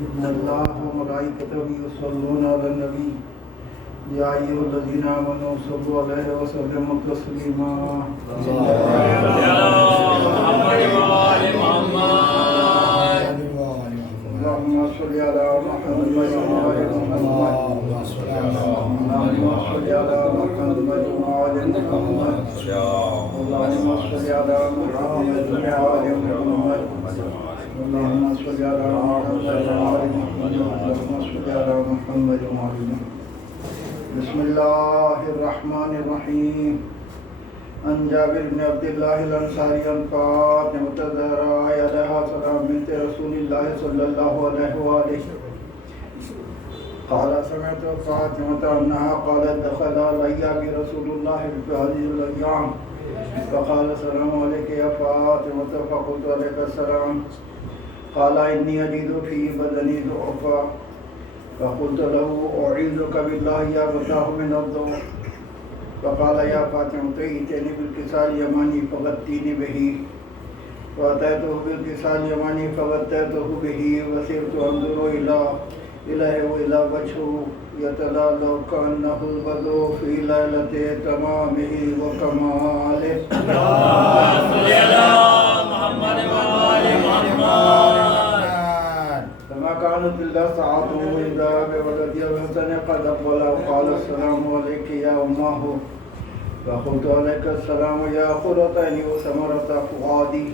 إن الله وملائكته يصلون على النبي يا أيها الذين آمنوا صلوا عليه وسلموا تسليما اللهم صل على محمد وعلى آل محمد اللهم صل على محمد وعلى آل محمد اللهم صل على محمد وعلى آل محمد اللهم صل على محمد وعلى آل محمد اللهم صل على محمد وعلى آل محمد بسم الله الرحمن الرحيم عن جابر بن عبد الله الأنصاري عن فاطمة الزهراء عليها السلام بنت رسول الله صلى الله عليه وآله قال سمعت فاطمة أنها قالت دخل علي برسول الله في هذه الأيام فقال السلام عليك يا فاطمة فقلت عليك السلام قال إني أجد في بدني ضعفا فقلت له أعيذك بالله يا فتاه من الضعف فقال يا فاطمة ائتني بالكساء اليماني فغطيني به فأتيته بالكساء اليماني فغطيته به وسرت أنظر إليه وإلى وجهه يتلألأ كأنه البدر في ليلة تمامه وكماله فما كانت إلا ساعته إذا بولدي الحسن قد أقبل وقال السلام عليك يا أمه فقلت عليك السلام يا قرة عيني وثمرة فؤادي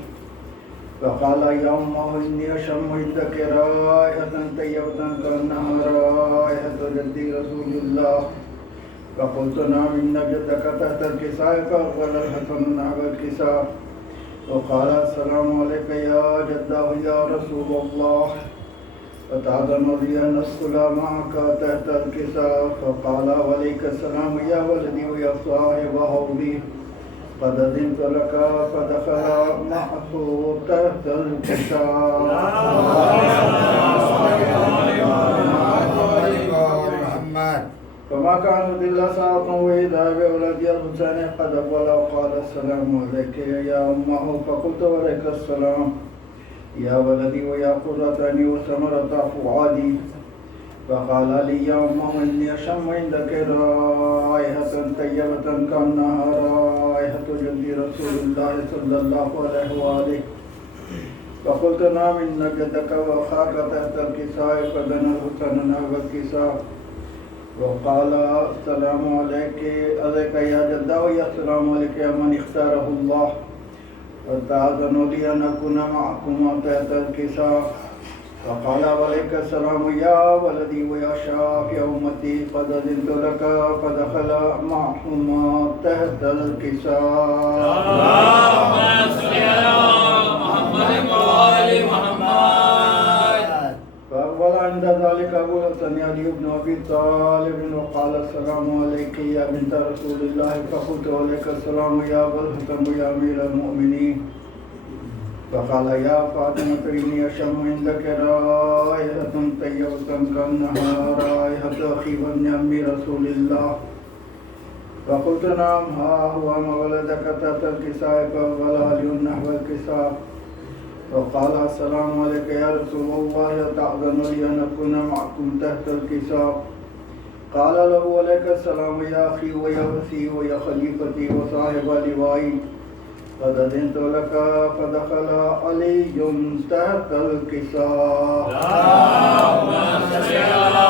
فقال يا أمه إني أشم عندك رائحة طيبة كأنها رائحة جدي رسول الله فقلت نعم إن جدك تحت الكساء فأقبل الحسن نحو الكساء وقال السلام عليك يا جداه يا رسول الله فتعظم لي أن أدخل معك تحت الكساء فقال وعليك السلام يا ولدي ويا صاحب حوضي قد أذنت لك فدخل معه تحت الكساء فما كانوا إلا ساعة وإذا بولدي الحسين قد أقبل وقال السلام عليك يا أمه فقلت وعليك السلام يا ولدي ويا قرة عيني وثمرة فؤادي فقال لي يا أمه إني أشم عندك رائحة طيبة كأنها رائحة جد رسول الله صلى الله عليه وآله فقلت نعم إن جدك وأخاك تحت الكساء فدنا الحسن نحو الكساء وقال السلام عليك يا جداه يا السلام عليك يا من اختاره الله فتأذن لي أن أكون معكما تحت الكساء فقال وعليك السلام يا ولدي ويا شافي أمتي قد أذنت لك فدخل معهما تحت الكساء اللهم صل على محمد وآل محمد فأقبل عند ذلك أبو الحسن علي بن أبي طالب وقال السلام عليك يا بنت رسول الله فقلت عليك السلام يا أبا الحسن يا أمير المؤمنين فقال يا فاطمة إني أشم عندك رائحة طيبة كأنها رائحة أخي وابن عم رسول الله فقلت نعم ها هو ما ولدك تحت الكساء فأقبل علي نحو الكساء وقال السلام عليك يا رسول الله تأذن لي أن أكون معكم تحت الكساء قال له عليك السلام يا أخي ويا وسي ويا خليفتي وصاحب لوائي قد أذنت لك فدخل علي تحت الكساء اللهم صل على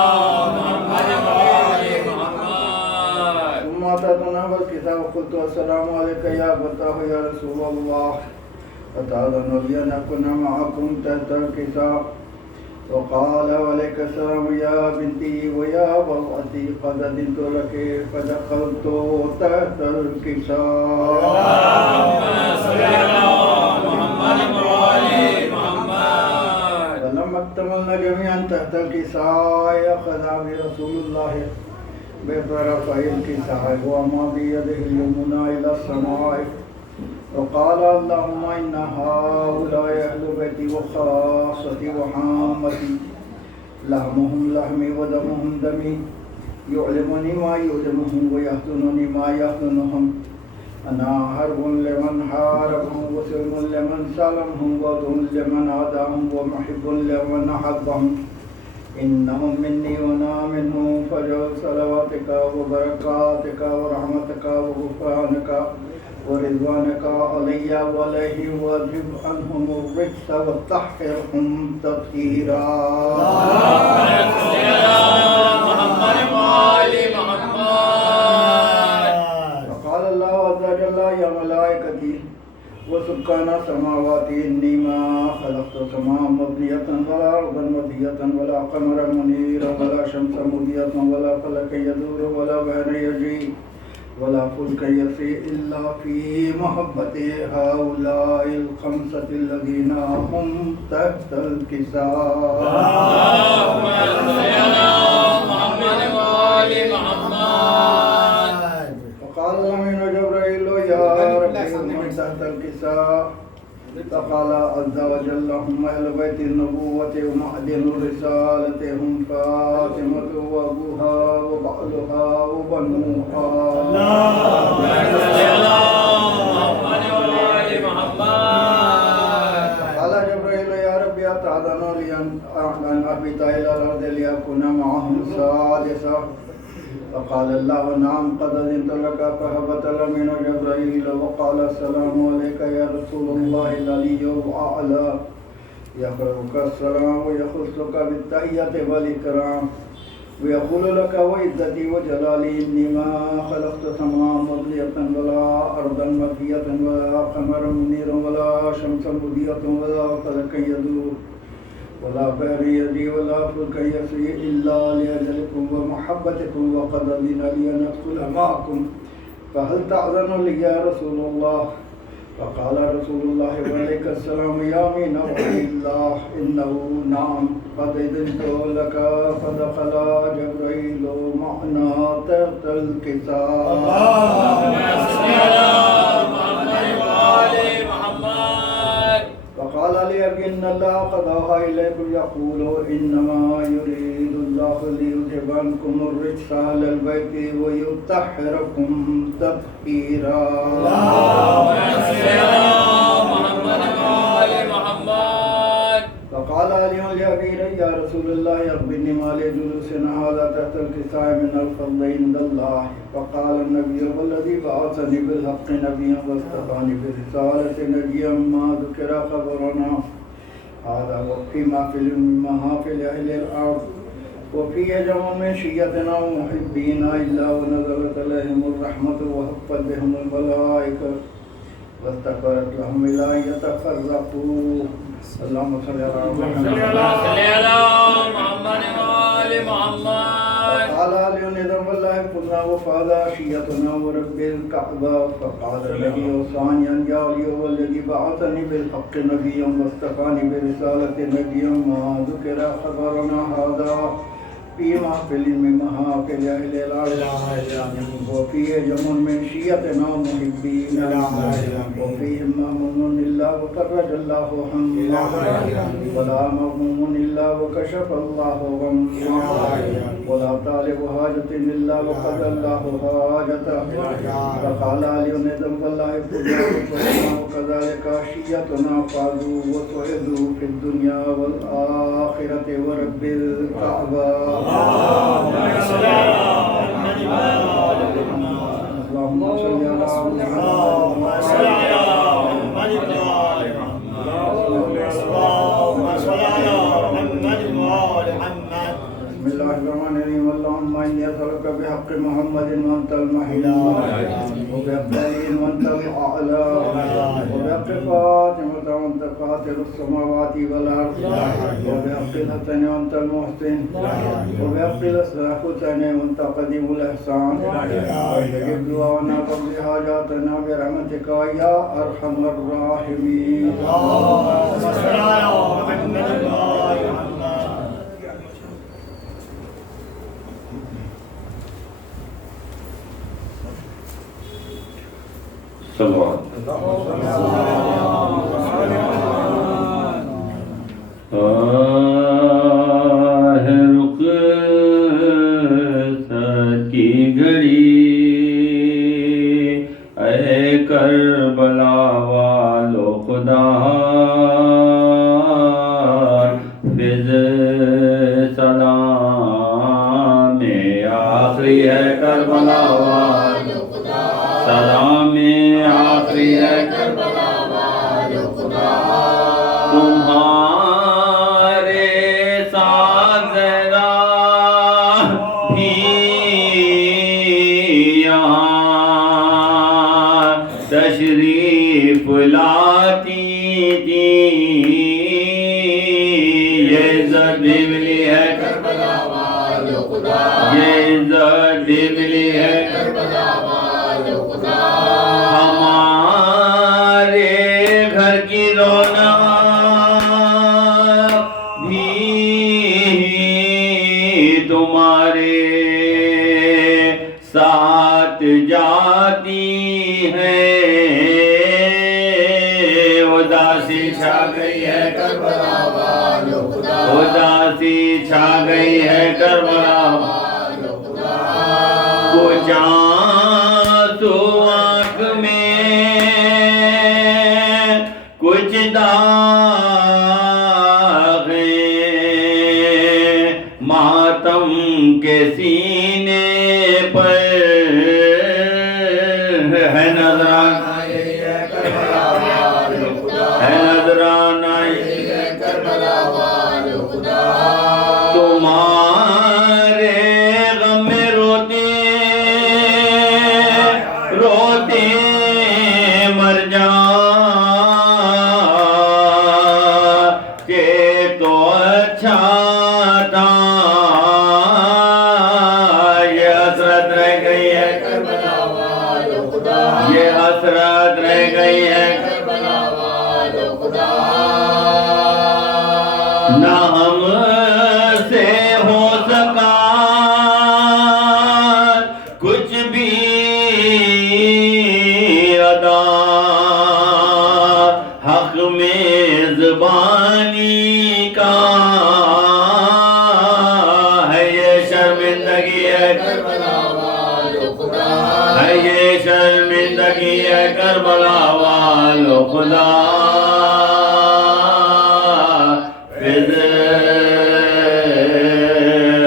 محمد وآل محمد ثم أتيت نحو الكساء وقلت السلام عليك يا أبتاه يا رسول الله فتأذن لي أن أكون معكم تحت الكساء وقال وعليك السلام يا بنتي ويا بغتي قد أذنت لك فدخلت تحت الكساء اللهم صل على محمد وآل محمد فلما اكتملنا جميعا تحت الكساء أخذ برسول الله بطرفي الكساء وما بيده اليمنى إلى السماء وقال اللهم إن هؤلاء أهل بيتي وخاصتي وحامتي لحمهم لحمي ودمهم دمي يعلمني ما يعلمهم ويحزنني ما يحزنهم أنا حرب لمن حاربهم وسلم لمن سالمهم وضم لمن عاداهم ومحب لمن أحبهم إنهم مني وأنا منهم فاجعل صلواتك وبركاتك ورحمتك وغفرانك ورضوانك علي وعليهم واذهب عنهم الرجس وطهرهم تطهيرا. وقال الله عز وجل يا ملائكتي وسكان سماواتي إني ما خلقت سماء مبنية ولا أرضا مضية ولا قمرا منيرا ولا شمسا مضية ولا فلكا يدور ولا بحر يجري ولا فلك يسير إلا في محبة هؤلاء الخمسة الذين هم تحت الكساء. اللهم صل على محمد وآل محمد. فقال الأمين جبرائيل يا ربي من تحت الكساء. فقال عز وجل هم أهل بيت النبوة ومعدن الرسالة هم فاطمة وأبوها وبعلها وبنوها. اللهم صل على محمد وآل محمد. قال جبريل يا ربي أتأذن لي أن أهبط إلى الأرض لأكون معهم سادسا. فقال الله نعم قد أذنت لك. فهبط الأمين جبرائيل وقال السلام عليك يا رسول الله العلي الأعلى يقرأك السلام ويخصك بالتحية والإكرام ويقول لك وعزتي وجلالي إني ما خلقت سماء مضية ولا أرضا مضية ولا قمرا منيرا ولا شمسا مضية ولا فلكا يدور ولا بحر يجري ولا فلك يسري إلا لأجلكم ومحبتكم وقد أذن لي أن أدخل معكم فهل تأذن لي يا رسول الله؟ فقال رسول الله وعليك السلام يا أمين وحي الله إنه نعم قد أذنت لك. فدخل جبرائيل معنا تحت الكساء. اللهم صل على محمد وآل محمد. فقال لي إن الله قد أوحى إليكم يقول إنما يريد الله ليذهب عنكم الرجس أهل البيت ويطهركم تطهيرا. اللهم صل على محمد وآل محمد. فقال علي لأبي يا رسول الله أخبرني ما لجلوسنا هذا تحت الكساء من الفضل عند الله. فقال النبي والذي بعثني بالحق نبيا واصطفاني برسالة نبيا ما ذكر خبرنا هذا وفيما في المحافل أهل الأرض وفي جمع من شيتنا ومحبين إلا ونزلت عليهم الرحمة وحفت بهم الملائكة واستغفرت لهم إلى أن يتفرقوا. اللهم صل على محمد وآل محمد. قال علي نظام الله قلنا وفاذا شيتنا ورب الكعبة. فقال الذي ثانيا يا علي والذي بعثني بالحق نبيا واصطفاني برسالة نبيا ما ذكر خبرنا هذا في محفل من محافل أهل الأرض وفيه جمع من شيتنا محبين وفيهم مهموم إلا وفرج الله همه ولا مغموم إلا وكشف الله غمه ولا طالب حاجة إلا وقضى الله حاجته. فقال علي ندم والله وكذلك شيتنا فازوا وسعدوا في الدنيا والآخرة ورب الكعبة. اللهم صل على بسم الله الرحمن الرحيم. اللهم إني أسألك بحق محمد وأنت المحيي وبحق علي وأنت الأعلى وبحق فاطمة وأنت فاطر السماوات والأرض وبحق الحسن وأنت المحسن وبحق الحسين وأنت قديم الإحسان واستجب دعوانا وقضي حاجاتنا برحمتك يا أرحم الراحمين. اللهم صل على محمد وآل محمد. صلوات رخصت کی گھڑی اے فض سلام آخری ہے کربلا والو خدا، سلام آخری ہے کربلا والو خدا، تمہارے ساتھ ذرا بھی یہاں تشریف لاتی تھی، یہ عزت بھی ملی ہے کربلا والو خدا، یہ عزت بھی ملی ہے کربلا والو خدا، ہمارے گھر کی رونق بھی تمہارے ساتھ جاتی ہے، اداسی چھا گئی ہے کربلا والو خدا، اداسی چھا گئی ہے کربلا والو خدا، کچھ آنسو آنکھ میں کچھ داغ ماتم کے سینے پر ہے نظرانہ یہی ہے کربلا والو خدا، ہے نظرانہ یہی ہے کربلا والو خدا، تمہارے غم میں روتے روتے مر جاتے تو اچھا تھا، یہ حسرت رہ گئی ہے کربلا والو خدا، یہ حسرت رہ گئی ہے کربلا والو خدا، نہ ہم سے ہو سکا کچھ بھی ادا، حق میں زبانی کا ہے یہ شرمندگی ہے کربلا والو خدا، ہے یہ شرمندگی ہے کربلا والو خدا، فض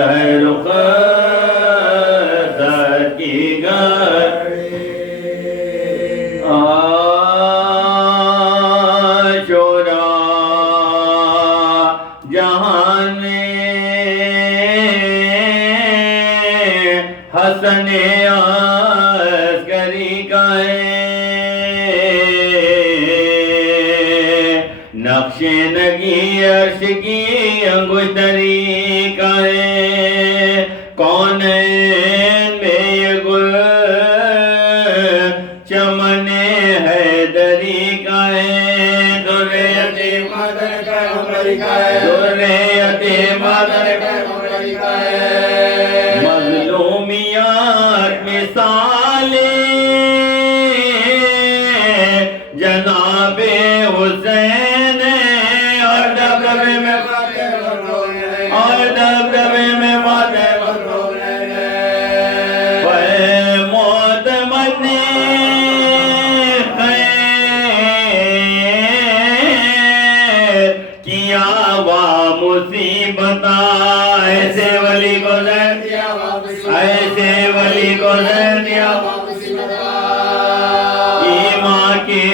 ہے رخ کی گھڑی، شورا جہان حسن عسکری کا ہے، نقش نگی عرش کی انگشتری کا ہے، کونین میں یہ گل چمن حیدری کا ہے، در یتیم مادر پیغمبری کا ہے، در یتیم مادر پیغمبری کا ہے، مظلومیات مثالیں جناب حسین اور دبدبے میں فاتح مظلوم ہے، اور دبدبے میں فاتح مظلوم ہے، اے موت مرنے خیر کیا وا مصیبت، ایسے ولی کو زہر دیا وا مصیبت، ایسے ولی کو زہر دیا وا مصیبت، ایمان کے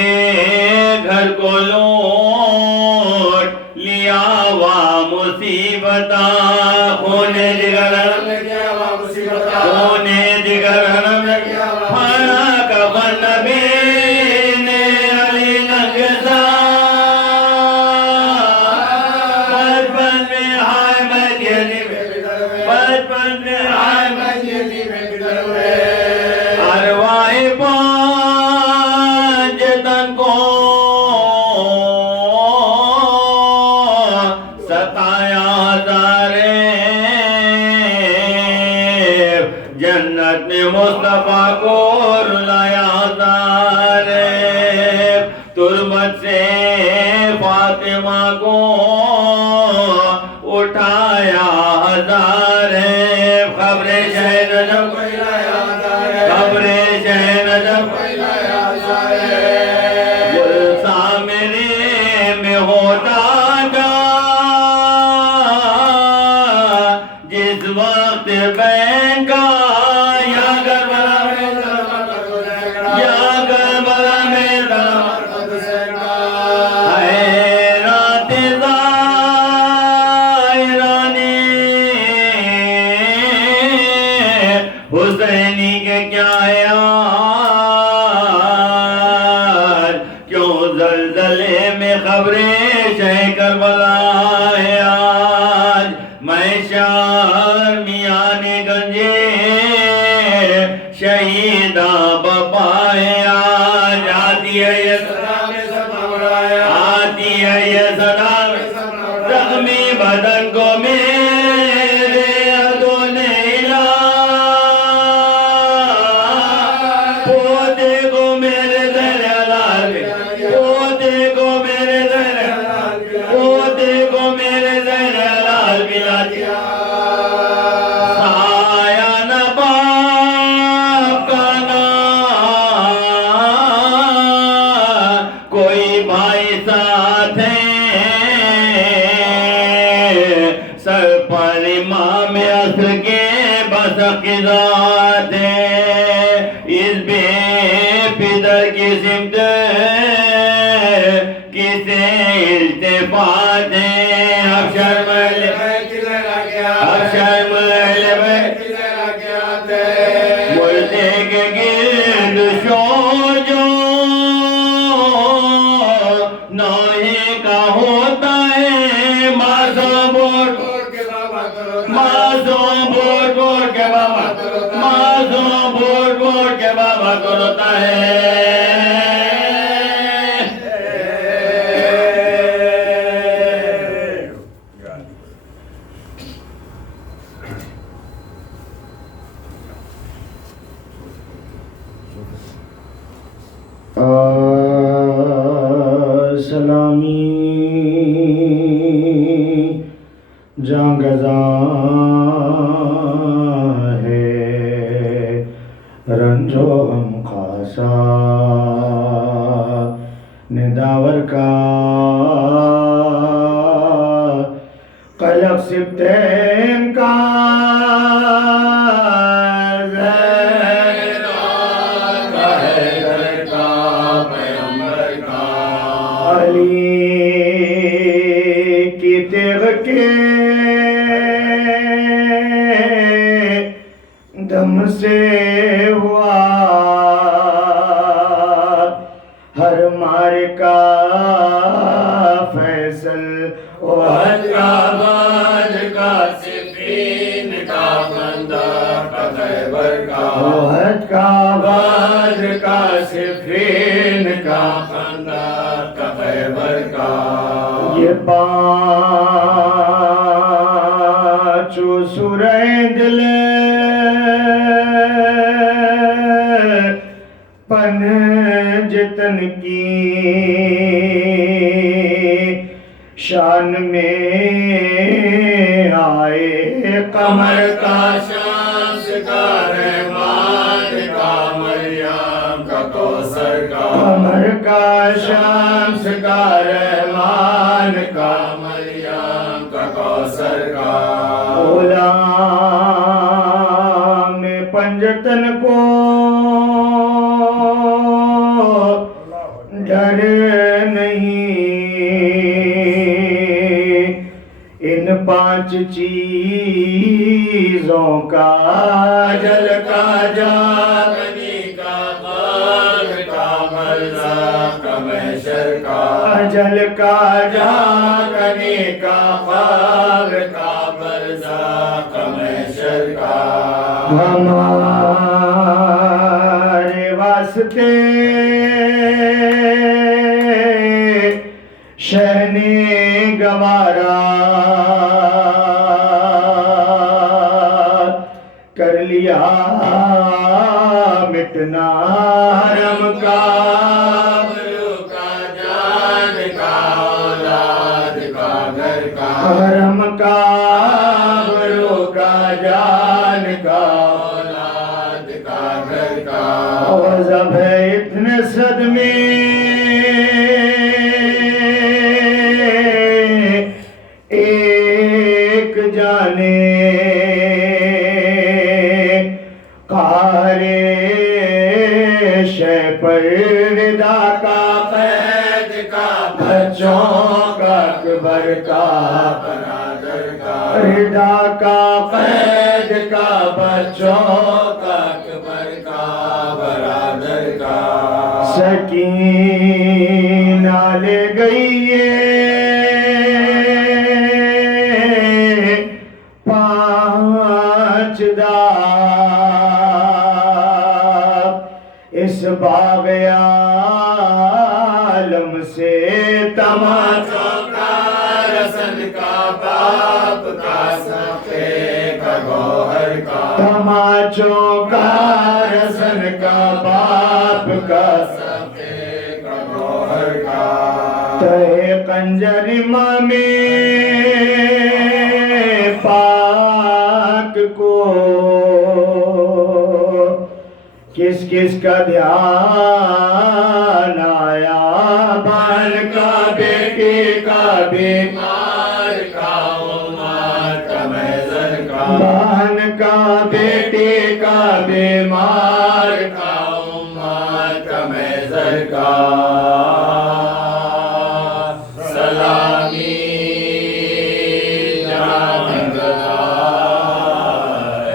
گھر کو لوٹ لیا وا مصیبت، خون جگر حرم میں کیا وا مصیبت، خون جگر حرم میں کیا وا مصیبت، کفن نبی نے علی نگزا، بچپن میں ہائے میں جیلی میں بگڑ ہوئے، بچپن میں ہائے میں جیلی میں بگڑ ہوئے، ارواح پانچ تن کو ستایا ہزارے، جنت نے مصطفیٰ کو رلایا ہزارے، تربت سے فاطمہ کو اٹھایا ہزارے، خبر شہ نجم کو ہلایا ہزارے، خبر شہ نجم کو ہلایا ہزارے، گل سامنے میں ہوتا جا کہ کیا یار کیوں زلزلے میں خبریں شہ کربلا ہے آج میں شار میان گنجے شہیدہ بپائے آج آتی ہے یہ صدا آتی ہے یہ صدا زخمی بدن کو میرے ادوں نے ہلا پودے کو میرے زہر حلال پودے کو میرے زہر پودے کو میرے زہر حلال پلا دیا سایہ نہ باپ کا نہ کوئی بھائی ساتھ ہے سر پر امام عصر کے بس ذات ہے اس بے پدر کی سمت کسے التفات ہے اب شرم مردے کے گرد شور جو نوحے کا ہوتا ہے معصوم بوٹ کے بابا کو روتا ہے سلامی جانگزاں ہے رنجو غم خاصا نداور کا قلق سبتین کا دم سے ہوا ہر مار کا فیصل احد کا باز کا صفین کا بندہ کا خیبر کا احد کا باز کا صفین کا بندہ کا خیبر کا یہ پانچوں سورہ دل پنجتن کی شان میں آئے قمر کا شمس کا رحمان کا مریم کا کوثر کا قمر کا شمس کا رحمان کا مریم کا کوثر کا غلام پنجتن کو ڈر نہیں ان پانچ چیزوں کا جل کا جاگنی کا باغ کا مرزا کا محشر کا جل کا جاگنی کا باغ کا مرزا کا محشر کا ہمارے واسطے شہنے گوارا کر لیا مٹنا حرم کا آبرو کا جان کا اولاد کا گھر کا حرم کا آبرو کا جان کا اولاد کا گھر کا وضب ہے اتنے صدمے ایک جانے قہر شہ پر ردا کا قید کا بچوں کا اکبر کا برادر کا ردا کا قید کا بچوں کا اکبر کا سکینہ لے گئی ہے 5 داغ اس باغ عالم سے تماچوں کا رسن کا باپ کا سفے کا گوہر کا تماچوں کا رسن کا باپ کا سفے کا گوہر کا تہے قنجر امام پاک کو کس کس کا دھیان آیا بہن کا بیٹے کا بیمار کا عمر کا محضر کا بہن کا بیٹے کا بیمار کا عمر کا محضر کا سلامی جان گزار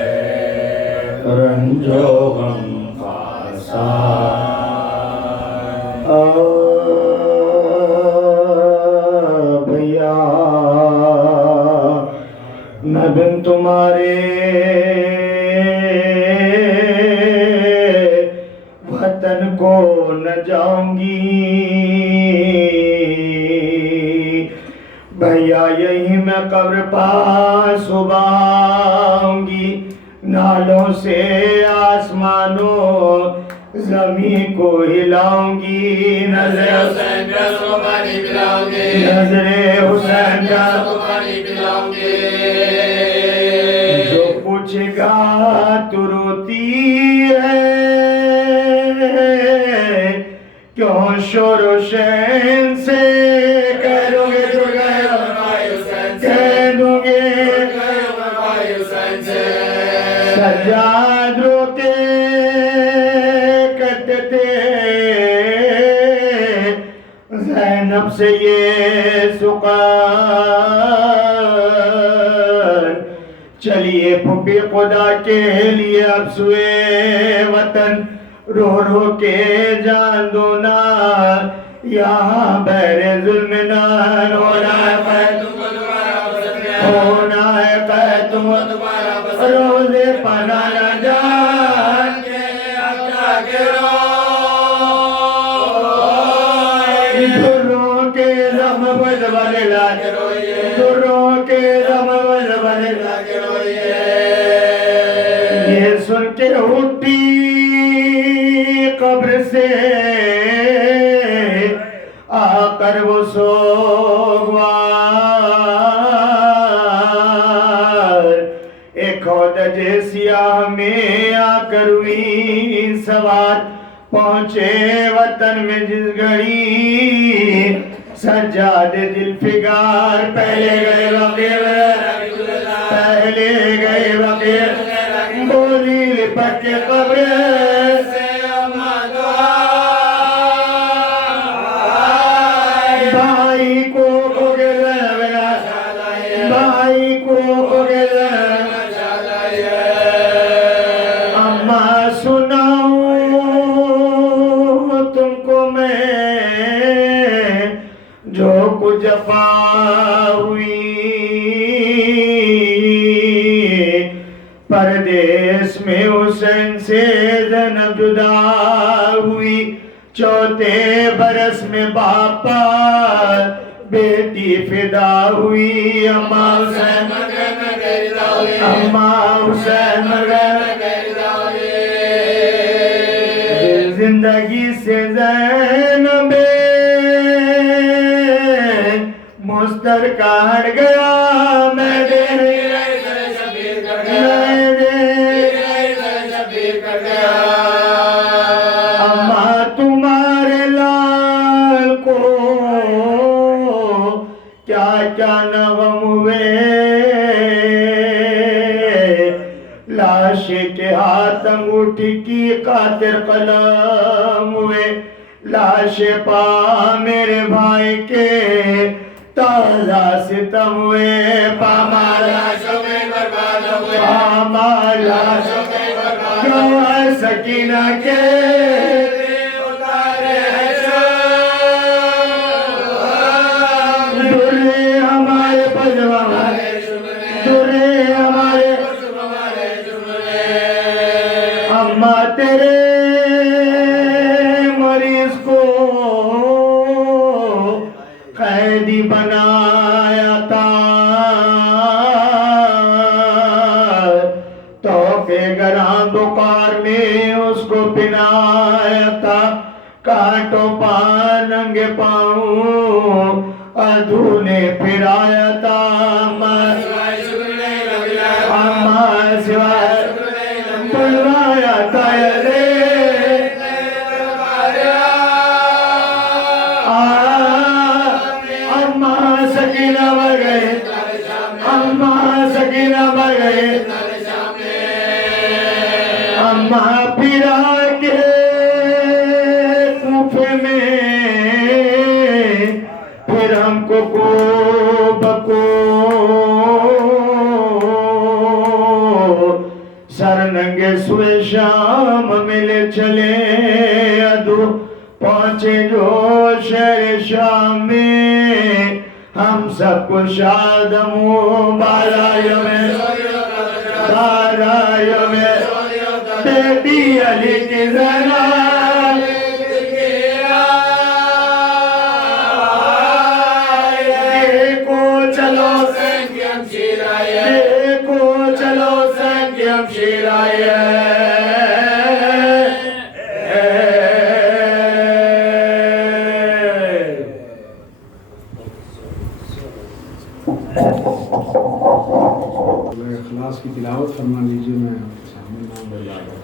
رنجو غم بھیا میں بن تمہارے وطن کو نہ جاؤں گی بھیا یہی میں قبر پاس اباؤں گی نالوں سے آسمانوں زمین کو ہلاؤں گی نظر حسین کا سو پانی پلاؤں گی نظر حسین کا سو پانی پلاؤں گی جو پوچھے گا تو روتی ہے کیوں شور و شین سے کہہ دوں گے جو گئے بھائی حسین سے کہہ دوں گے بھائی حسین سے سجاد روتے زینب سے یہ سخن چلیے پھوپھی خدا کے لیے اب سوئے وطن رو رو کے جان دو نا یہاں بہر ظلم نہ ہونا ہے تم روزے پناہ نہ جان کے اچھا کے رو دروں کے دم بج بلے لاکے روئیے دروں کے دم بج بلے لاکے روئیے یہ سن کے اٹھی قبر سے آ کر وہ سوگوار ایک ہودج سیاہ میں آ کر ہوئی سوار پہنچے وطن میں جس گھڑی سجاد دل فگار پہلے گئے وقیر بولی لپٹ کے قبر سے اما دعائی بھائی کو بھائی کو اما سناؤں تم کو میں جو کچھ جفا ہوئی پردیس میں حسین سے زینب جدا ہوئی 4 برس میں باپا بیٹی فدا ہوئی اما حسین مگر زندگی سے زینب مسترکہ ہٹ گیا میں دے اما تمہارے لال کو کیا کیا نغم ہوئے لاش کے ہاتھ انگوٹھی کی قاطر قلم ہوئے لاش پا میرے بھائی کے تازہ ستم ہوئے پامالا شمیں برباد ہوئے پامالا شمیں برباد ہوئے سکینہ کے اتارے کاٹو پان ننگے پاؤں ادھو نے پھرایا تھا اما سوائے بلوایا تھا رے اما سکینہ بڑھ گئے اما سکینہ بڑھ گئے اما پھرا کے کوفے میں پھر ہم کو بکو سر ننگے سوئے شام ملے چلے ادو پہنچے جو شہر شام میں ہم سب کو شادمو بالائیوں میں بارائیوں میں بیٹی علی کی زینب دیکھو چلو سنگیم شیرائے دیکھو چلو سنگیم شیرائے اخلاص کی تلاوت فرما لیجیے. میں آپ کے سامنے نام بلا رہا ہوں.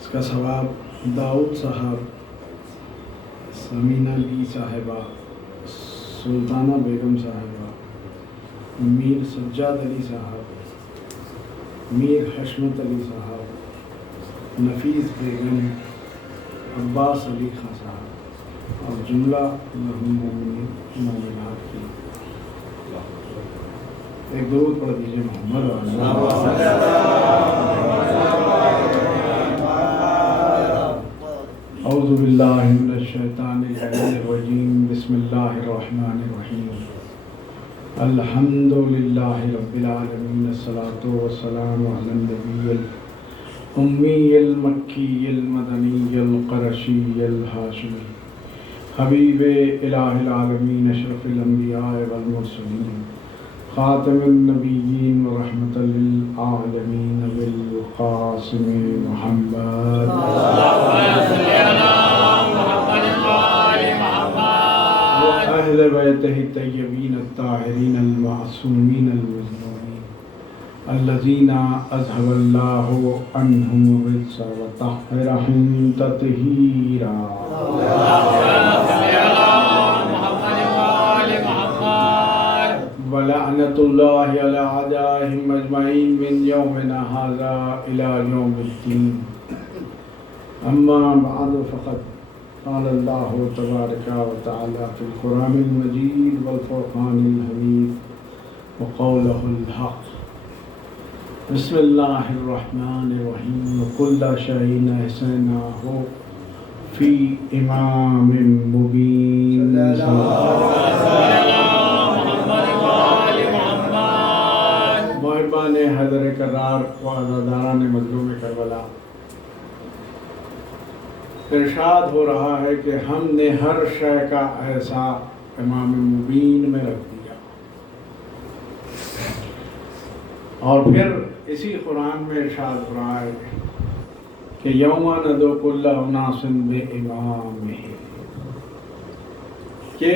اس کا ثواب داؤد صاحب، سمینہ بی صاحبہ، سلطانہ بیگم صاحبہ، میر سجاد علی صاحب، میر حشمت علی صاحب، نفیس بیگم، عباس علی خان صاحب اور جملہ مومنات کی. ایک درود پڑھ دیجیے محمد اعوذ باللہ من الشیطان الرجیم. بسم اللہ الرحمن الرحیم. الحمد للہ رب العالمین. الصلاة والسلام علی النبی الأمی المکی المدنی القرشی الہاشمی حبیب الہ العالمین اشرف الانبیاء والمرسلین خاتم النبیین ورحمۃ للعالمین بالقاسم محمد وأہل بیتہ الطیبین الطاہرین المعصومین المظلومین الذین اذهب اللہ عنہم الرجس وطہرہم تطہیرا. ولعنة الله على أعدائهم أجمعين من يومنا هذا إلى يوم الدين. أما بعد فقد قال الله تبارك وتعالى في القرآن المجيد والفرقان الحميد وقوله الحق. بسم الله الرحمن الرحيم. وكل شيء أحصيناه في إمام مبين. حیدر کرار و عزاداران مظلوم کربلا، ارشاد ہو رہا ہے کہ ہم نے ہر شے کا ایسا امام مبین میں رکھ دیا. اور پھر اسی قرآن میں ارشاد ہو رہا ہے کہ یوم ندعو کل اناس بامامہم، کہ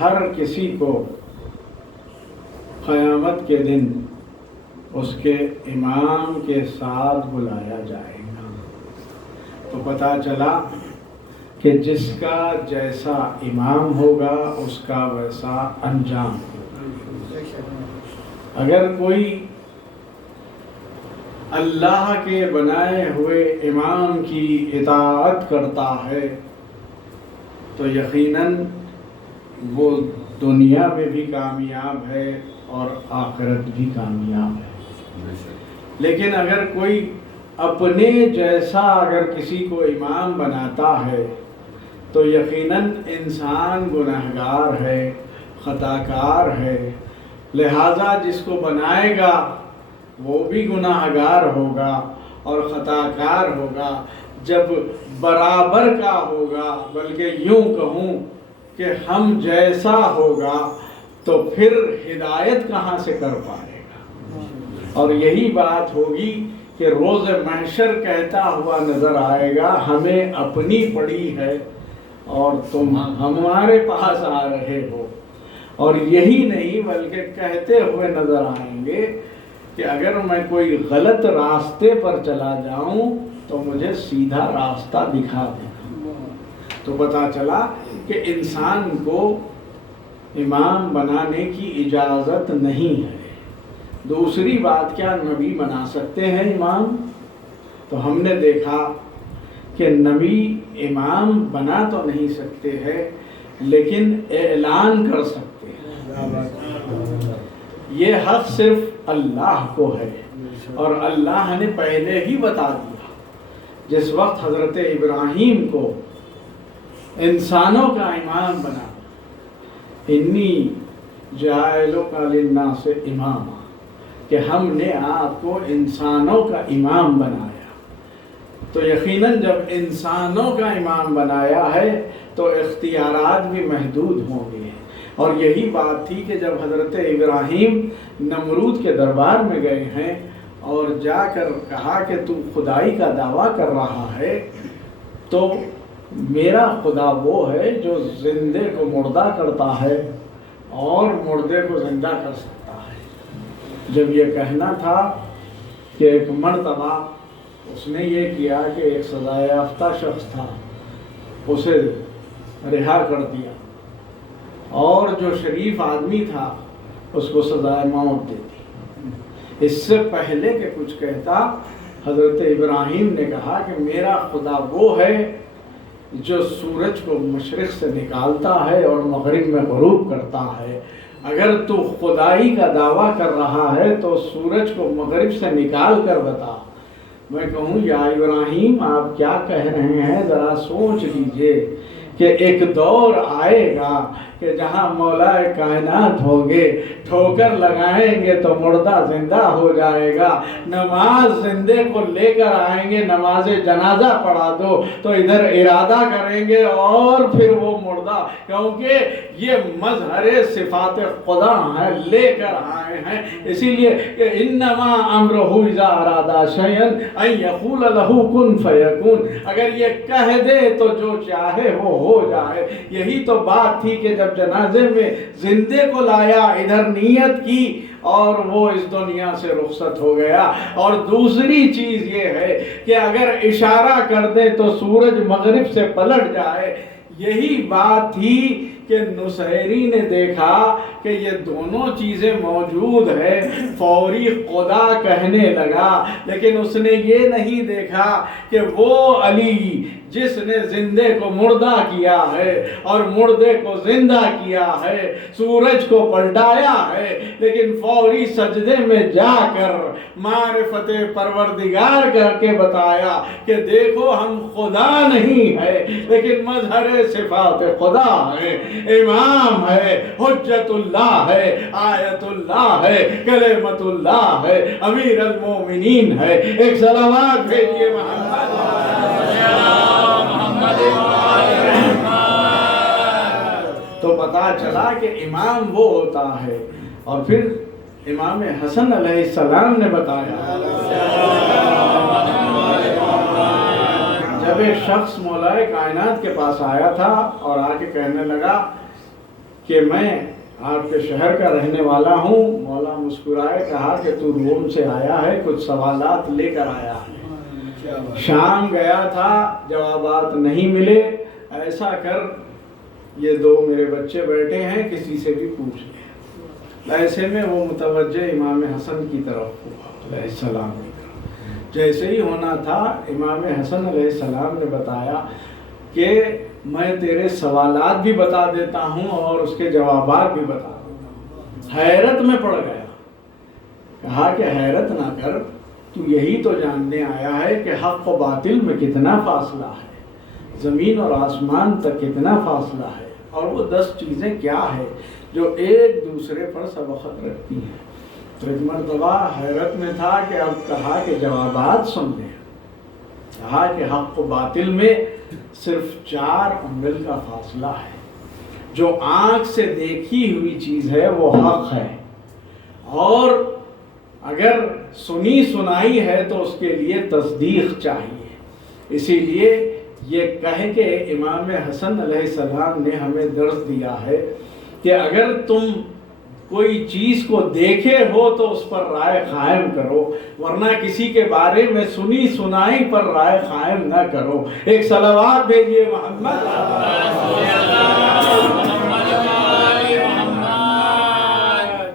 ہر کسی کو قیامت کے دن اس کے امام کے ساتھ بلایا جائے گا. تو پتہ چلا کہ جس کا جیسا امام ہوگا اس کا ویسا انجام ہوگا. اگر کوئی اللہ کے بنائے ہوئے امام کی اطاعت کرتا ہے تو یقیناً وہ دنیا میں بھی کامیاب ہے اور آخرت بھی کامیاب ہے. لیکن اگر کوئی اپنے جیسا اگر کسی کو امام بناتا ہے تو یقیناً انسان گنہگار ہے، خطا کار ہے، لہٰذا جس کو بنائے گا وہ بھی گنہگار ہوگا اور خطا کار ہوگا۔ جب برابر کا ہوگا، بلکہ یوں کہوں کہ ہم جیسا ہوگا تو پھر ہدایت کہاں سے کر پائے گا؟ اور یہی بات ہوگی کہ روز محشر کہتا ہوا نظر آئے گا ہمیں اپنی پڑی ہے اور تم ہمارے پاس آ رہے ہو۔ اور یہی نہیں بلکہ کہتے ہوئے نظر آئیں گے کہ اگر میں کوئی غلط راستے پر چلا جاؤں تو مجھے سیدھا راستہ دکھا دینا۔ تو پتہ چلا کہ انسان کو امام بنانے کی اجازت نہیں ہے۔ دوسری بات، کیا نبی بنا سکتے ہیں امام؟ تو ہم نے دیکھا کہ نبی امام بنا تو نہیں سکتے ہیں لیکن اعلان کر سکتے ہیں۔ یہ حق صرف اللہ کو ہے اور اللہ نے پہلے ہی بتا دیا۔ جس وقت حضرت ابراہیم کو انسانوں کا امام بنا، انی جاعلک للناس اماما، کہ ہم نے آپ کو انسانوں کا امام بنایا، تو یقیناً جب انسانوں کا امام بنایا ہے تو اختیارات بھی محدود ہوں گے۔ اور یہی بات تھی کہ جب حضرت ابراہیم نمرود کے دربار میں گئے ہیں اور جا کر کہا کہ تو خدائی کا دعویٰ کر رہا ہے، تو میرا خدا وہ ہے جو زندے کو مردہ کرتا ہے اور مردے کو زندہ کر سکتا ہے۔ جب یہ کہنا تھا کہ ایک مرتبہ اس نے یہ کیا کہ ایک سزا یافتہ شخص تھا، اسے رہا کر دیا، اور جو شریف آدمی تھا اس کو سزائے موت دے دی۔ اس سے پہلے کہ کچھ کہتا، حضرت ابراہیم نے کہا کہ میرا خدا وہ ہے جو سورج کو مشرق سے نکالتا ہے اور مغرب میں غروب کرتا ہے۔ اگر تو خدائی کا دعویٰ کر رہا ہے تو سورج کو مغرب سے نکال کر بتا۔ میں کہوں یا ابراہیم آپ کیا کہہ رہے ہیں، ذرا سوچ لیجئے کہ ایک دور آئے گا کہ جہاں مولا کائنات ہوں گے، ٹھوکر لگائیں گے تو مردہ زندہ ہو جائے گا، نماز زندے کو لے کر آئیں گے، نماز جنازہ پڑھا دو تو ادھر ارادہ کریں گے اور پھر وہ مردہ، کیونکہ یہ مظہر صفات خدا ہے، لے کر آئے ہیں۔ اسی لیے کہ انما امرہ اذا اراد شیئا ان یقول لہ کن فیکون، اگر یہ کہہ دے تو جو چاہے وہ ہو جائے۔ یہی تو بات تھی کہ جب جنازے میں زندے کو لایا، ادھر نیت کی اور وہ اس دنیا سے رخصت ہو گیا۔ اور دوسری چیز یہ ہے کہ اگر اشارہ کر دے تو سورج مغرب سے پلٹ جائے۔ یہی بات تھی کہ نصیری نے دیکھا کہ یہ دونوں چیزیں موجود ہے، فوری خدا کہنے لگا، لیکن اس نے یہ نہیں دیکھا کہ وہ علی جس نے زندے کو مردہ کیا ہے اور مردے کو زندہ کیا ہے، سورج کو پلٹایا ہے، لیکن فوری سجدے میں جا کر معرفت پروردگار کر کے بتایا کہ دیکھو ہم خدا نہیں ہے لیکن مظہر صفات خدا ہے، امام ہے، حجت اللہ ہے، آیت اللہ ہے، کلمت اللہ ہے، امیر المومنین ہے۔ ایک صلوات بھیجیے محمد تو پتا چلا کہ امام وہ ہوتا ہے۔ اور پھر امام حسن علیہ السلام نے بتایا، جب ایک شخص مولا کائنات کے پاس آیا تھا اور آ کے کہنے لگا کہ میں آپ کے شہر کا رہنے والا ہوں، مولا مسکرائے، کہا کہ تو روم سے آیا ہے، کچھ سوالات لے کر آیا ہے۔ شام گیا تھا، جوابات نہیں ملے، ایسا کر یہ دو میرے بچے بیٹھے ہیں، کسی سے بھی پوچھ لیں۔ ایسے میں وہ متوجہ امام حسن کی طرف ہوا علیہ السلام کی طرف۔ جیسے ہی ہونا تھا، امام حسن علیہ السلام نے بتایا کہ میں تیرے سوالات بھی بتا دیتا ہوں اور اس کے جوابات بھی بتا دیتا ہوں۔ حیرت میں پڑ گیا، کہا کہ حیرت نہ کر، تو یہی تو جاننے آیا ہے کہ حق و باطل میں کتنا فاصلہ ہے، زمین اور آسمان تک کتنا فاصلہ ہے، اور وہ 10 چیزیں کیا ہے جو ایک دوسرے پر سبقت رکھتی ہیں۔ تو ایک مرتبہ حیرت میں تھا کہ اب کہا کہ جوابات سن لیں، کہا کہ حق و باطل میں صرف 4 انگل کا فاصلہ ہے۔ جو آنکھ سے دیکھی ہوئی چیز ہے وہ حق ہے، اور اگر سنی سنائی ہے تو اس کے لیے تصدیق چاہیے۔ اسی لیے یہ کہہ کے امام حسن علیہ السلام نے ہمیں درس دیا ہے کہ اگر تم کوئی چیز کو دیکھے ہو تو اس پر رائے قائم کرو، ورنہ کسی کے بارے میں سنی سنائی پر رائے قائم نہ کرو۔ ایک صلوات بھیجیے محمد۔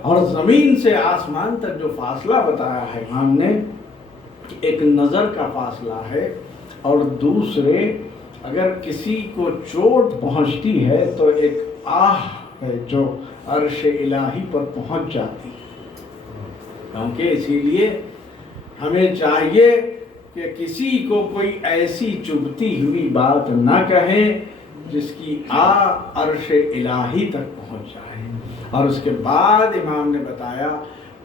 اور زمین سے آسمان تک جو فاصلہ بتایا ہے امام نے، ایک نظر کا فاصلہ ہے، اور دوسرے اگر کسی کو چوٹ پہنچتی ہے تو ایک آہ ہے جو عرش الہی پر پہنچ جاتی ہے۔ کیونکہ اسی لیے ہمیں چاہیے کہ کسی کو کوئی ایسی چبھتی ہوئی بات نہ کہیں جس کی عرش الہی تک پہنچ جائے۔ اور اس کے بعد امام نے بتایا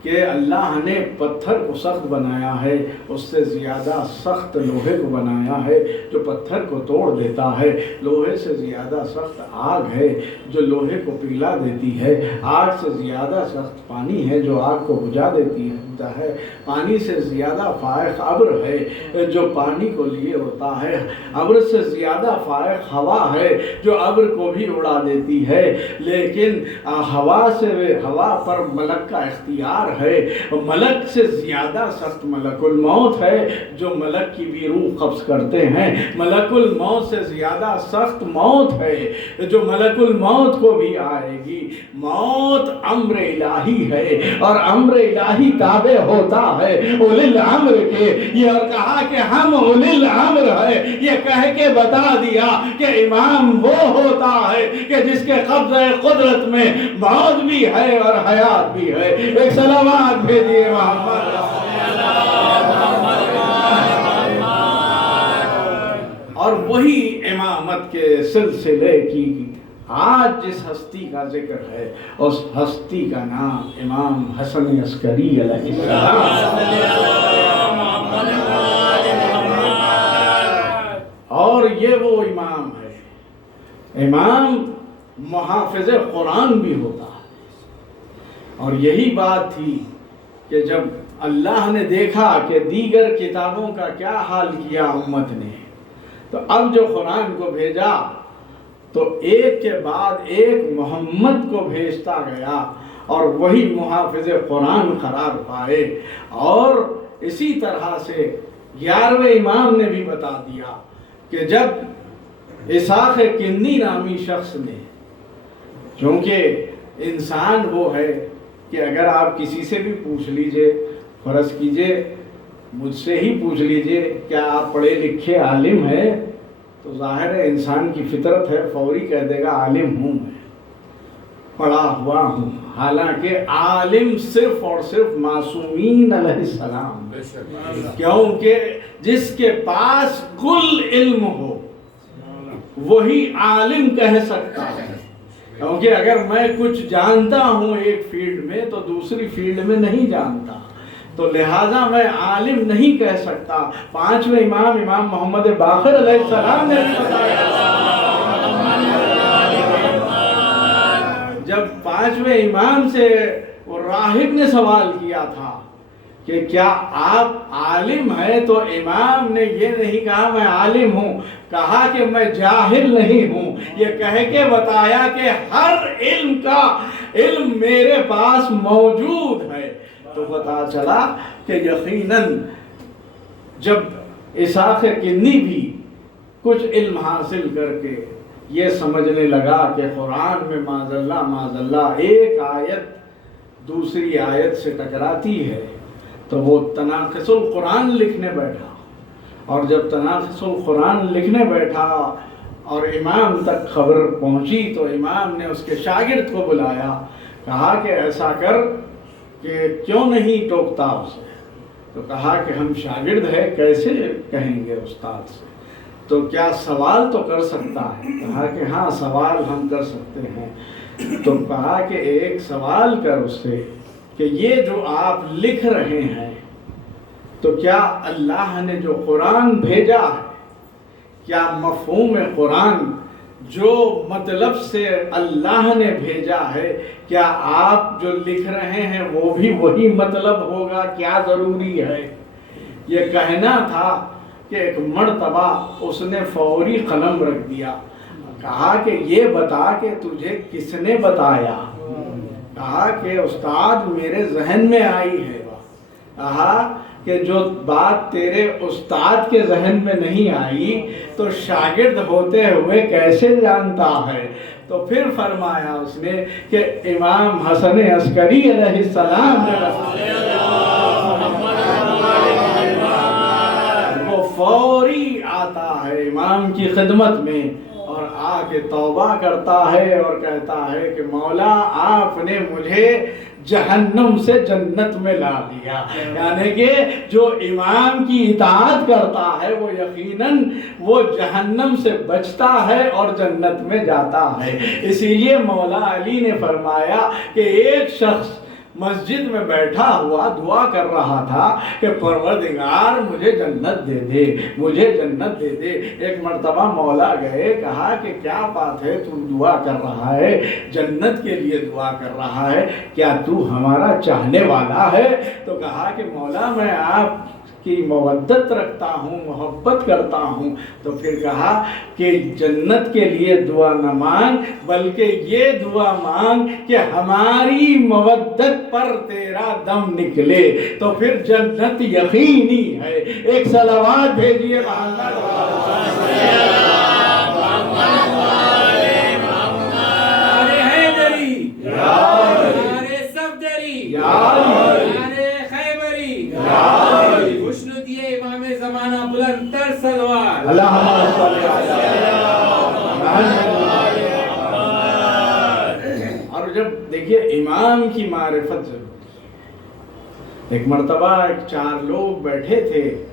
کہ اللہ نے پتھر کو سخت بنایا ہے، اس سے زیادہ سخت لوہے کو بنایا ہے جو پتھر کو توڑ دیتا ہے، لوہے سے زیادہ سخت آگ ہے جو لوہے کو پگھلا دیتی ہے، آگ سے زیادہ سخت پانی ہے جو آگ کو بجھا دیتی ہے، پانی سے زیادہ فائق ابر ہے جو پانی کو لیے اڑتا ہے، ابر سے زیادہ فائق ہوا ہے جو ابر کو بھی اڑا دیتی ہے، لیکن ہوا پر ملک کا اختیار ہے، ملک سے زیادہ سخت ملک الموت ہے جو ملک کی بھی روح قبض کرتے ہیں، ملک الموت سے زیادہ سخت موت ہے جو ملک الموت کو بھی آئے گی۔ موت امر الہی ہے اور امر الہی تابع ہوتا ہے اولی الامر کے، یہ اور کہا کہ ہم اولی الامر ہے، یہ کہہ کے بتا دیا کہ امام وہ ہوتا ہے کہ جس کے قبضہ قدرت میں موت بھی ہے اور حیات بھی ہے۔ ایک سلامات بھیجیے محمد۔ اور وہی امامت کے سلسلے کی آج جس ہستی کا ذکر ہے اس ہستی کا نام امام حسن عسکری علیہ السلام، اور یہ وہ امام ہے، امام محافظ قرآن بھی ہوتا ہے۔ اور یہی بات تھی کہ جب اللہ نے دیکھا کہ دیگر کتابوں کا کیا حال کیا امت نے، تو اب جو قرآن کو بھیجا تو ایک کے بعد ایک محمد کو بھیجتا گیا اور وہی محافظ قرآن قرار پائے۔ اور اسی طرح سے 11ویں امام نے بھی بتا دیا کہ جب اسحاق کندی نامی شخص نے، چونکہ انسان وہ ہے کہ اگر آپ کسی سے بھی پوچھ لیجئے، فرض کیجئے مجھ سے ہی پوچھ لیجئے کیا آپ پڑھے لکھے عالم ہیں، تو ظاہر ہے انسان کی فطرت ہے، فوری کہہ دے گا عالم ہوں، میں پڑھا ہوا ہوں۔ حالانکہ عالم صرف اور صرف معصومین علیہ السلام، کیونکہ جس کے پاس کل علم ہو وہی عالم کہہ سکتا ہے۔ کیونکہ اگر میں کچھ جانتا ہوں ایک فیلڈ میں تو دوسری فیلڈ میں نہیں جانتا، تو لہٰذا میں عالم نہیں کہہ سکتا۔ 5ویں امام محمد باقر علیہ السلام نے بھی بتایا، جب 5ویں امام سے وہ راہب نے سوال کیا تھا کہ کیا آپ عالم ہیں، تو امام نے یہ نہیں کہا میں عالم ہوں، کہا کہ میں جاہل نہیں ہوں۔ یہ کہہ کے بتایا کہ ہر علم کا علم میرے پاس موجود ہے۔ تو پتا چلا کہ یقیناً جب اسحاق کندی بھی کچھ علم حاصل کر کے یہ سمجھنے لگا کہ قرآن میں معاذ اللہ ایک آیت دوسری آیت سے ٹکراتی ہے، تو وہ تناقض القرآن لکھنے بیٹھا، اور جب تناقض القرآن لکھنے بیٹھا اور امام تک خبر پہنچی تو امام نے اس کے شاگرد کو بلایا، کہا کہ ایسا کر کہ کیوں نہیں ٹوکتا اسے، تو کہا کہ ہم شاگرد ہیں، کیسے کہیں گے استاد سے؟ تو کیا سوال تو کر سکتا ہے؟ کہا کہ ہاں سوال ہم کر سکتے ہیں۔ تو کہا کہ ایک سوال کر اس سے کہ یہ جو آپ لکھ رہے ہیں تو کیا اللہ نے جو قرآن بھیجا ہے، کیا مفہوم قرآن جو مطلب سے اللہ نے بھیجا ہے، کیا آپ جو لکھ رہے ہیں وہ بھی وہی مطلب ہوگا؟ کیا ضروری ہے؟ یہ کہنا تھا کہ ایک مرتبہ اس نے فوری قلم رکھ دیا، کہا کہ یہ بتا کہ تجھے کس نے بتایا؟ کہا کہ استاد میرے ذہن میں آئی ہے۔ کہا کہ جو بات تیرے استاد کے ذہن میں نہیں آئی تو شاگرد ہوتے ہوئے کیسے جانتا ہے؟ تو پھر فرمایا اس نے کہ امام حسن عسکری علیہ السلام وہ فوری آتا ہے امام کی خدمت میں اور آ کے توبہ کرتا ہے اور کہتا ہے کہ مولا آپ نے مجھے جہنم سے جنت میں لا دیا۔ یعنی کہ جو امام کی اطاعت کرتا ہے وہ یقیناً وہ جہنم سے بچتا ہے اور جنت میں جاتا ہے۔ اسی لیے مولا علی نے فرمایا کہ ایک شخص مسجد میں بیٹھا ہوا دعا کر رہا تھا کہ پروردگار مجھے جنت دے دے، مجھے جنت دے دے۔ ایک مرتبہ مولا گئے، کہا کہ کیا بات ہے تم دعا کر رہا ہے، جنت کے لیے دعا کر رہا ہے، کیا تو ہمارا چاہنے والا ہے؟ تو کہا کہ مولا میں آپ کی مودت رکھتا ہوں، محبت کرتا ہوں۔ تو پھر کہا کہ جنت کے لیے دعا نہ مانگ بلکہ یہ دعا مانگ کہ ہماری مودت پر تیرا دم نکلے، تو پھر جنت یقینی ہے۔ ایک صلوات بھیجیے محمد اور جب دیکھیے امام کی معرفت ضروری ہے۔ ایک مرتبہ چار لوگ بیٹھے تھے،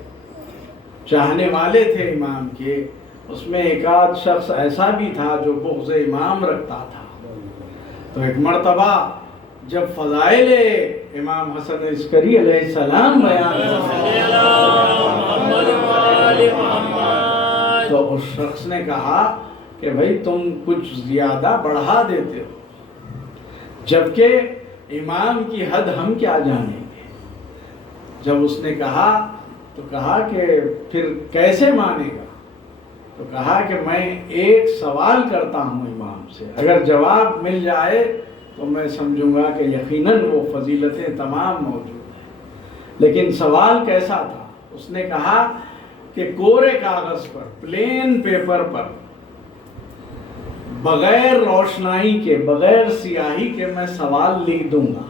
چاہنے والے تھے امام کے، اس میں ایک آدھ شخص ایسا بھی تھا جو بغض امام رکھتا تھا۔ تو ایک مرتبہ جب فضائل امام حسن عسکری علیہ السلام بیان تو اس شخص نے کہا کہ بھائی تم کچھ زیادہ بڑھا دیتے ہو، جبکہ امام کی حد ہم کیا جانیں گے۔ جب اس نے کہا تو کہا کہ پھر کیسے مانے گا؟ تو کہا کہ میں ایک سوال کرتا ہوں امام سے، اگر جواب مل جائے تو میں سمجھوں گا کہ یقیناً وہ فضیلتیں تمام موجود ہیں۔ لیکن سوال کیسا تھا؟ اس نے کہا کہ کورے کاغذ پر، پلین پیپر پر، بغیر روشنائی کے، بغیر سیاہی کے میں سوال لکھ دوں گا،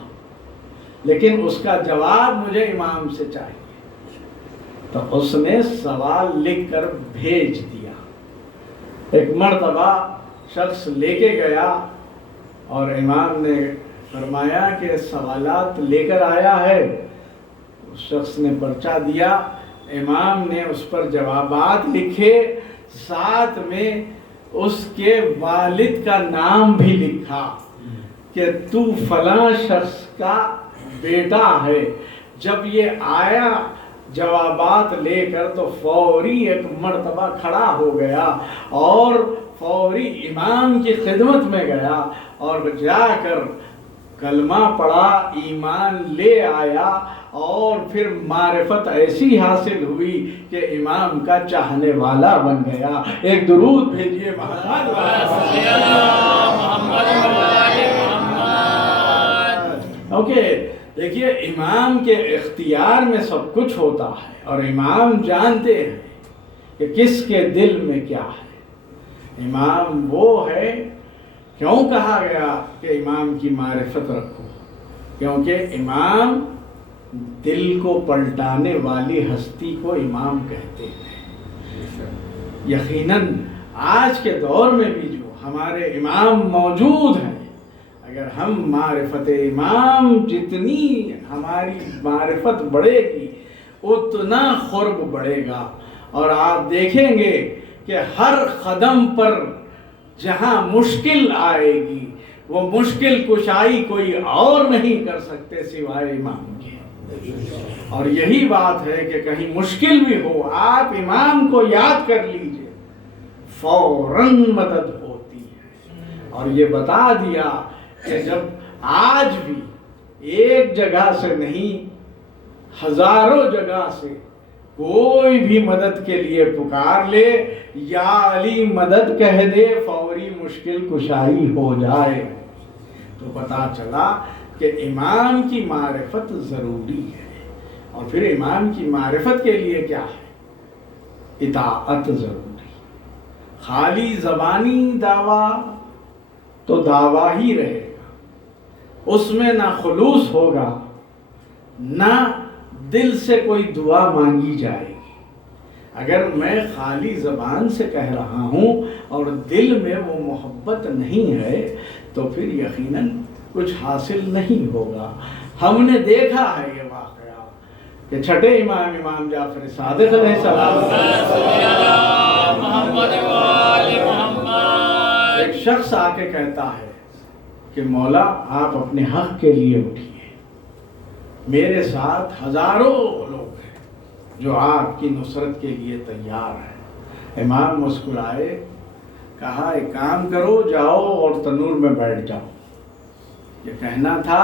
لیکن اس کا جواب مجھے امام سے چاہیے۔ تو اس نے سوال لکھ کر بھیج دیا۔ ایک مرتبہ شخص لے کے گیا اور امام نے فرمایا کہ سوالات لے کر آیا ہے۔ اس شخص نے پرچہ دیا، امام نے اس پر جوابات لکھے، ساتھ میں اس کے والد کا نام بھی لکھا کہ تو فلاں شخص کا بیٹا ہے۔ جب یہ آیا جوابات لے کر تو فوری ایک مرتبہ کھڑا ہو گیا اور فوری امام کی خدمت میں گیا اور جا کر کلمہ پڑھا، ایمان لے آیا اور پھر معرفت ایسی حاصل ہوئی کہ امام کا چاہنے والا بن گیا۔ ایک درود بھیجیے محمد۔ اوکے، دیکھیے امام کے اختیار میں سب کچھ ہوتا ہے اور امام جانتے ہیں کہ کس کے دل میں کیا ہے۔ امام وہ ہے، کیوں کہا گیا کہ امام کی معرفت رکھو؟ کیونکہ امام دل کو پلٹانے والی ہستی کو امام کہتے ہیں۔ یقیناً آج کے دور میں بھی جو ہمارے امام موجود ہیں، اگر ہم معرفت امام جتنی ہماری معرفت بڑھے گی اتنا قرب بڑھے گا. اور آپ دیکھیں گے کہ ہر قدم پر جہاں مشکل آئے گی وہ مشکل کشائی کوئی اور نہیں کر سکتے سوائے امام کے. اور یہی بات ہے کہ کہیں مشکل بھی ہو آپ امام کو یاد کر لیجئے فوراً مدد ہوتی ہے. اور یہ بتا دیا کہ جب آج بھی ایک جگہ سے نہیں ہزاروں جگہ سے کوئی بھی مدد کے لیے پکار لے یا علی مدد کہہ دے فوری مشکل کشائی ہو جائے. تو پتہ چلا کہ امام کی معرفت ضروری ہے. اور پھر امام کی معرفت کے لیے کیا ہے؟ اطاعت ضروری. خالی زبانی دعویٰ تو دعویٰ ہی رہے گا، اس میں نہ خلوص ہوگا نہ دل سے کوئی دعا مانگی جائے گی. اگر میں خالی زبان سے کہہ رہا ہوں اور دل میں وہ محبت نہیں ہے تو پھر یقیناً کچھ حاصل نہیں ہوگا. ہم نے دیکھا ہے یہ واقعہ کہ چھٹے امام جعفر صادق علیہ السلام ایک شخص آ کے کہتا ہے کہ مولا آپ اپنے حق کے لیے اٹھیے، میرے ساتھ ہزاروں لوگ ہیں جو آپ کی نصرت کے لیے تیار ہیں. امام مسکرائے، کہا ایک کام کرو، جاؤ اور تنور میں بیٹھ جاؤ. یہ کہنا تھا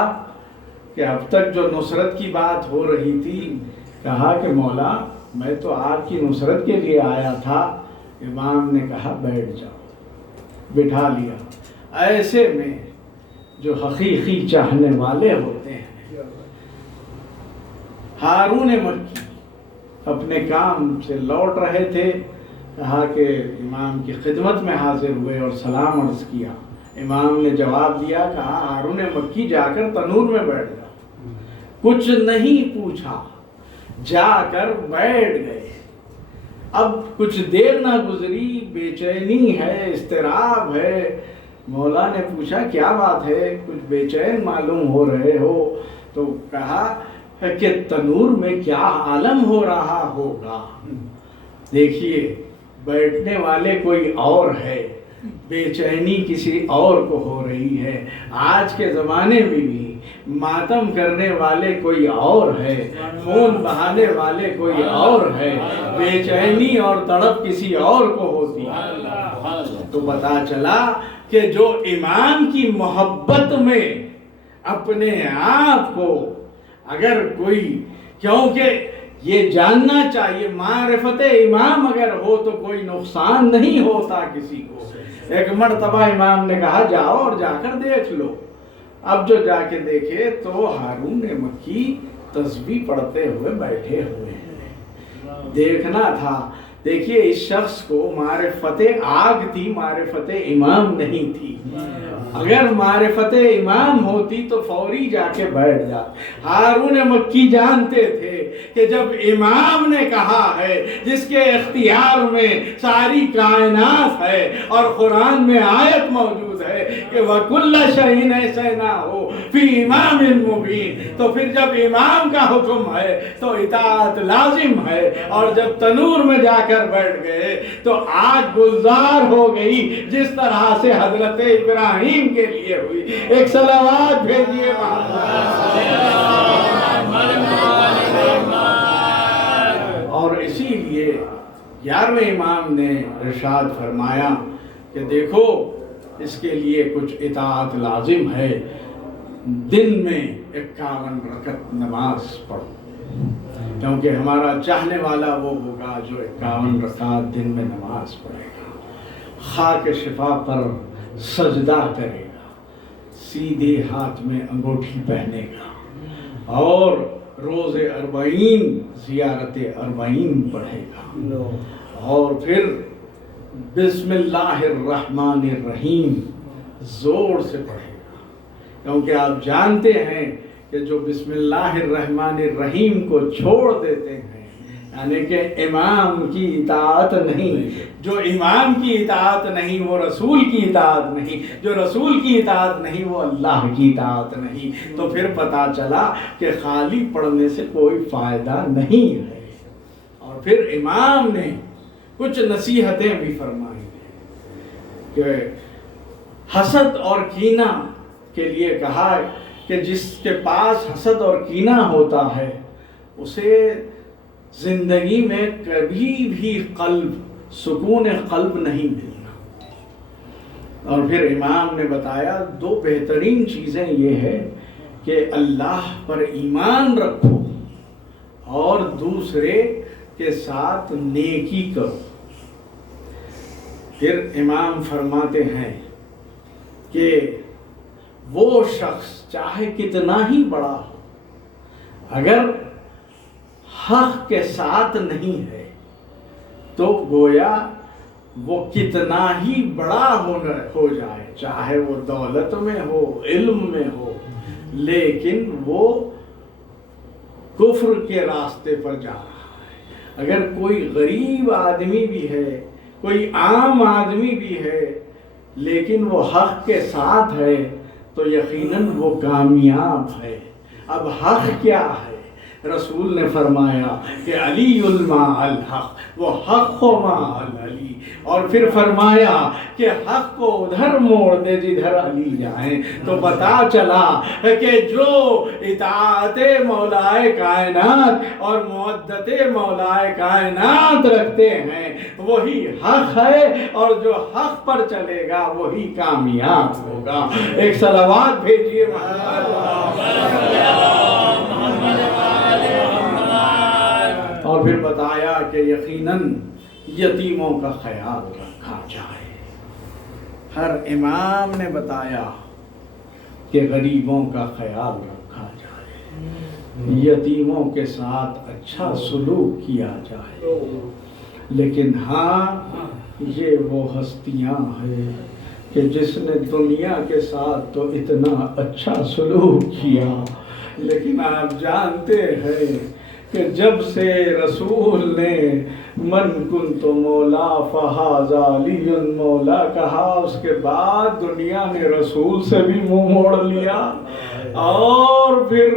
کہ اب تک جو نصرت کی بات ہو رہی تھی، کہا کہ مولا میں تو آپ کی نصرت کے لیے آیا تھا. امام نے کہا بیٹھ جاؤ، بٹھا لیا. ایسے میں جو حقیقی چاہنے والے ہوتے ہیں، ہارون مکی اپنے کام سے لوٹ رہے تھے، کہا کہ امام کی خدمت میں حاضر ہوئے اور سلام عرض کیا. امام نے جواب دیا، کہا ہارون مکی جا کر تنور میں بیٹھ جاؤ. کچھ نہیں پوچھا، جا کر بیٹھ گئے. اب کچھ دیر نہ گزری، بے چینی ہے، اضطراب ہے. مولا نے پوچھا کیا بات ہے، کچھ بے چین معلوم ہو رہے ہو؟ تو کہا کہ تنور میں کیا عالم ہو رہا ہوگا. دیکھیے بیٹھنے والے کوئی اور ہے، بے چینی کسی اور کو ہو رہی ہے. آج کے زمانے میں بھی ماتم کرنے والے کوئی اور ہے، خون بہانے والے کوئی اور ہے، بے چینی اور تڑپ کسی اور کو ہوتی ہے. تو پتہ چلا کہ جو امام کی محبت میں اپنے آپ کو اگر کوئی، کیونکہ یہ جاننا چاہیے معرفت امام اگر ہو تو کوئی نقصان نہیں ہوتا کسی کو. ایک مرتبہ امام نے کہا جاؤ اور جا کر دیکھ لو. اب جو جا کے دیکھے تو ہارون مکی تسبیح پڑھتے ہوئے بیٹھے ہوئے ہیں. دیکھنا تھا. دیکھیے اس شخص کو معرفت آگ تھی، معرفت امام نہیں تھی. اگر معرفت امام ہوتی تو فوری جا کے بیٹھ جاتے. ہارون مکی جانتے تھے کہ جب امام نے کہا ہے جس کے اختیار میں ساری کائنات ہے اور قرآن میں آیت موجود ہے کہ وَكُلَّ شَيْءٍ أَحْصَيْنَاهُ فِي إِمَامٍ مُبِينٍ، تو پھر جب امام کا حکم ہے تو اطاعت لازم ہے. اور جب تنور میں جا کر بیٹھ گئے تو آگ گلزار ہو گئی جس طرح سے حضرت ابراہیم کے لیے ہوئی. ایک صلوات بھیجیے. اور اسی لیے 11ویں امام نے ارشاد فرمایا کہ دیکھو اس کے لیے کچھ اطاعت لازم ہے. دن میں 51 رکعت نماز پڑھو، کیونکہ ہمارا چاہنے والا وہ ہوگا جو 51 رکعت دن میں نماز پڑھے گا، خاک شفا پر سجدہ کرے گا، سیدھے ہاتھ میں انگوٹھی پہنے گا اور روز 40 زیارت 40 پڑھے گا. اور پھر بسم اللہ الرحمن الرحیم زور سے پڑھے گا، کیونکہ آپ جانتے ہیں کہ جو بسم اللہ الرحمن الرحیم کو چھوڑ دیتے ہیں یعنی کہ امام کی اطاعت نہیں، جو امام کی اطاعت نہیں وہ رسول کی اطاعت نہیں، جو رسول کی اطاعت نہیں وہ اللہ کی اطاعت نہیں۔ تو پھر پتہ چلا کہ خالی پڑھنے سے کوئی فائدہ نہیں ہے۔ اور پھر امام نے کچھ نصیحتیں بھی فرمائی ہیں کہ حسد اور کینہ کے لیے کہا ہے کہ جس کے پاس حسد اور کینہ ہوتا ہے اسے زندگی میں کبھی بھی سکون قلب نہیں ملنا۔ اور پھر امام نے بتایا دو بہترین چیزیں یہ ہے کہ اللہ پر ایمان رکھو اور دوسرے کے ساتھ نیکی کرو۔ پھر امام فرماتے ہیں کہ وہ شخص چاہے کتنا ہی بڑا ہو، اگر حق کے ساتھ نہیں ہے تو گویا وہ کتنا ہی بڑا ہو جائے، چاہے وہ دولت میں ہو، علم میں ہو، لیکن وہ کفر کے راستے پر جا رہا ہے۔ اگر کوئی غریب آدمی بھی ہے، کوئی عام آدمی بھی ہے، لیکن وہ حق کے ساتھ ہے تو یقیناً وہ کامیاب ہے۔ اب حق کیا ہے؟ رسول نے فرمایا کہ علی مع الحق، وہ حق و مع العلی، اور پھر فرمایا کہ حق کو ادھر موڑ دے جدھر علی جائیں۔ تو پتہ چلا کہ جو اطاعت مولائے کائنات اور مودت مولائے کائنات رکھتے ہیں وہی حق ہے، اور جو حق پر چلے گا وہی کامیاب ہوگا۔ ایک صلوات بھیجیے اور پھر بتایا کہ یقیناً یتیموں کا خیال رکھا جائے۔ ہر امام نے بتایا کہ غریبوں کا خیال رکھا جائے، یتیموں کے ساتھ اچھا سلوک کیا جائے۔ لیکن ہاں یہ وہ ہستیاں ہیں کہ جس نے دنیا کے ساتھ تو اتنا اچھا سلوک کیا، لیکن آپ جانتے ہیں کہ جب سے رسول نے من کنت مولا فہذا علی مولا کہا، اس کے بعد دنیا نے رسول سے بھی منہ موڑ لیا اور پھر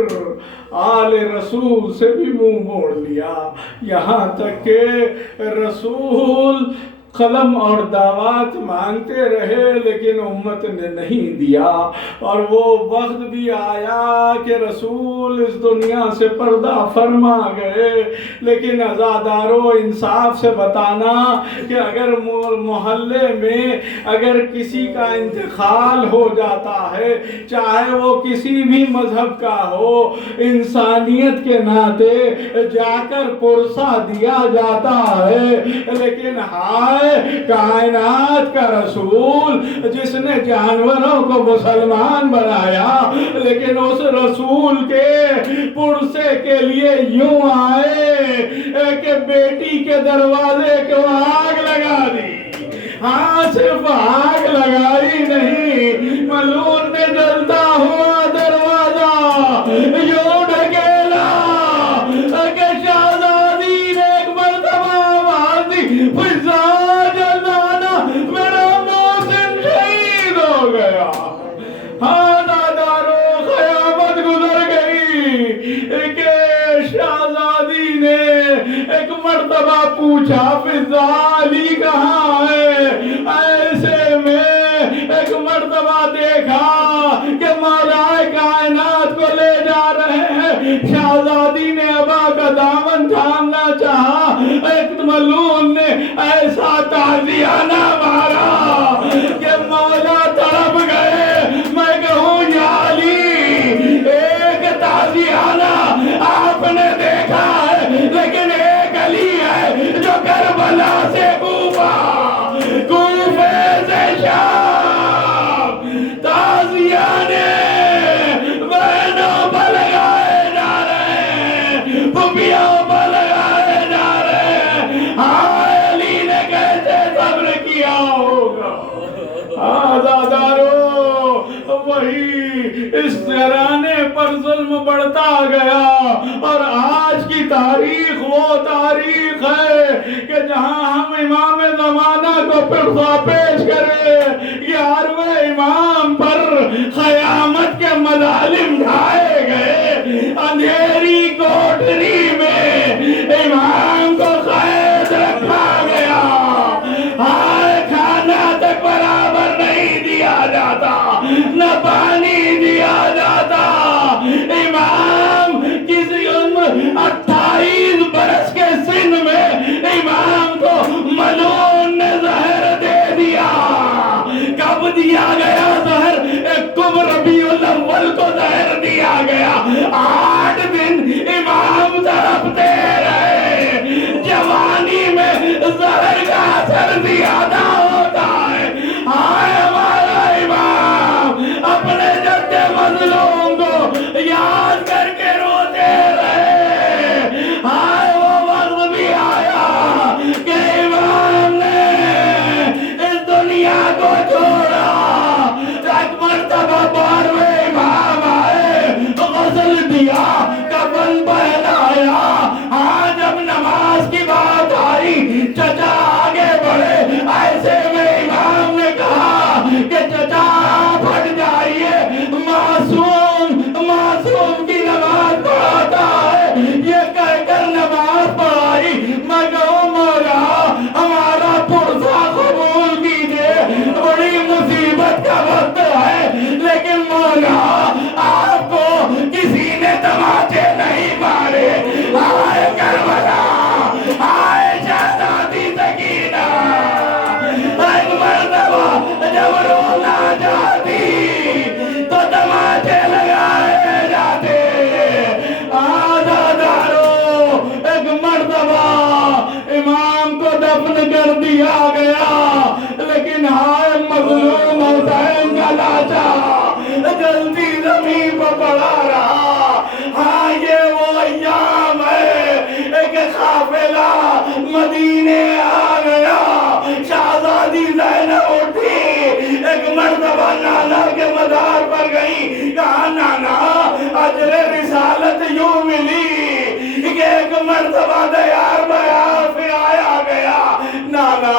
آل رسول سے بھی منہ موڑ لیا، یہاں تک کہ رسول قلم اور دعوات مانگتے رہے لیکن امت نے نہیں دیا۔ اور وہ وقت بھی آیا کہ رسول اس دنیا سے پردہ فرما گئے، لیکن عزادارو انصاف سے بتانا کہ اگر محلے میں اگر کسی کا انتقال ہو جاتا ہے، چاہے وہ کسی بھی مذہب کا ہو، انسانیت کے ناطے جا کر پرسہ دیا جاتا ہے۔ لیکن ہائے کائنات کا رسول جس نے جانوروں کو مسلمان بنایا، لیکن اس رسول کے پرسے کے لیے یوں آئے کہ بیٹی کے دروازے کو آگ لگا دی۔ ہاں صرف آگ لگائی نہیں، ملعون نے جلتا ہوا دروازہ یوں ڈھکیلا کہ شہزادی نے ایک مرتبہ آواز دی، فضا جلانا میرا محسن شہید ہو گیا۔ ہاں دادارو قیامت گزر گئی کہ شہزادی نے ایک مرتبہ پوچھا فضا علی کہاں ہے؟ ایسے میں ایک مرتبہ دیکھا کہ مولا کائنات کو لے جا رہے ہیں، شہزادی نے ابا کا دامن تھامنا چاہا، ایک ملعون نے ایسا تعزیانہ مارا کہ مولا تڑپ گئے۔ میں کہوں یا علی ایک تعزیانہ آپ نے دیکھا ہے، لیکن ایک علی ہے جو کربلا سے کوفے سے شام تعزیانے بہنوں پر لگائے جا رہے ہیں، پھپھیوں پر لگائے جا رہے ہیں۔ ہاں علی نے کیسے صبر کیا ہوگا؟ آزادارو وہی اس گھرانے پر ظلم بڑھتا گیا، اور آج کی تاریخ وہ تاریخ ہے کہ جہاں ہم امام زمانہ کو پرخوا پیش کریں، 11ویں امام پر قیامت کے مظالم ڈھائے گئے، اندھیری کوٹری میں امام کو قید رکھا گیا، ہائے کھانا تک برابر نہیں دیا جاتا، نہ پانی دیا جاتا، امام کسی عمر 28 برس کے سن میں امام کو ملعون نے زہر دے دیا۔ کب دیا گیا زہر؟ اکتوبر ربیع الاول کو زہر دیا گیا، 8 دن امام تڑپتے رہے۔ جوانی میں زہر کا اثر زیادہ ہوتا ہے، ہائے ہمارا امام اپنے جد مظلوم کو یاد کر کے روتے رہے، ہائے وہ وقت بھی آیا کہ امام نے اس دنیا کو چھوڑا، ایک مرتبہ 12ویں امام آئے، غسل دیا، کفن پہنایا، ہاں جب نماز کی بات آئی چچا آگے بڑھے، ایسے میں امام نے کہا کہ چچا آپ ہٹ جائیے، معصوم کی نماز پڑھاتا ہے، یہ کہہ کر نماز پڑھائی۔ میں کہوں مولا ہمارا پرسہ قبول کیجئے، بڑی مصیبت کا وقت ہے، لیکن مولا آپ کو کسی نے تماچے نہیں مارے، آئے کربلا، آئے شہزادی سکینہ، ایک مرتبہ جب رونا چاہتی تو تماچے لگائے جاتے، آزادارو ایک مرتبہ امام کو دفن کر دیا گیا، لیکن ہائے مظلوم حسین کا لاشا جلدی زمین پر پڑا رہا۔ ہاں یہ وہ ایام ہے، ایک قافلہ مدینے آ گیا، شہزادی زینب اٹھی، ایک مرتبہ نانا کے مزار پر گئی، کہا نانا اجر رسالت یوں ملی کہ ایک مرتبہ دیار بیار پھر آیا گیا۔ نانا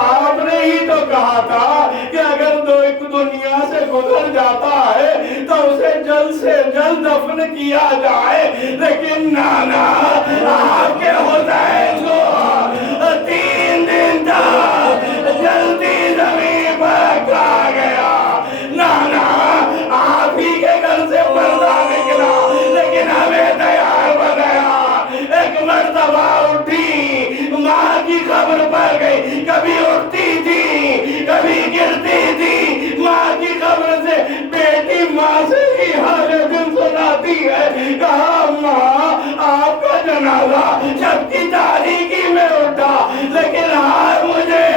آپ نے ہی تو کہا تھا کہ اگر ایک دنیا سے گزر جاتا ہے تو اسے جلد سے جلد دفن کیا جائے، لیکن نانا آپ کے حسین کو 3 دن تک جلدی زمین پر رکھا گیا۔ نانا آپ ہی کے گھر سے پردہ نکلا، لیکن ہمیں تیار بنایا۔ ایک مرتبہ اٹھی، ماں کی قبر پر گئی، کبھی اٹھتی تھی کبھی گرتی تھی، ماں کی قبر سے بیٹی ماں سے ہی ہر دن سناتی ہے، کہا ماں آپ کا جنازہ شب کی تاریکی میں اٹھا، لیکن ہاں مجھے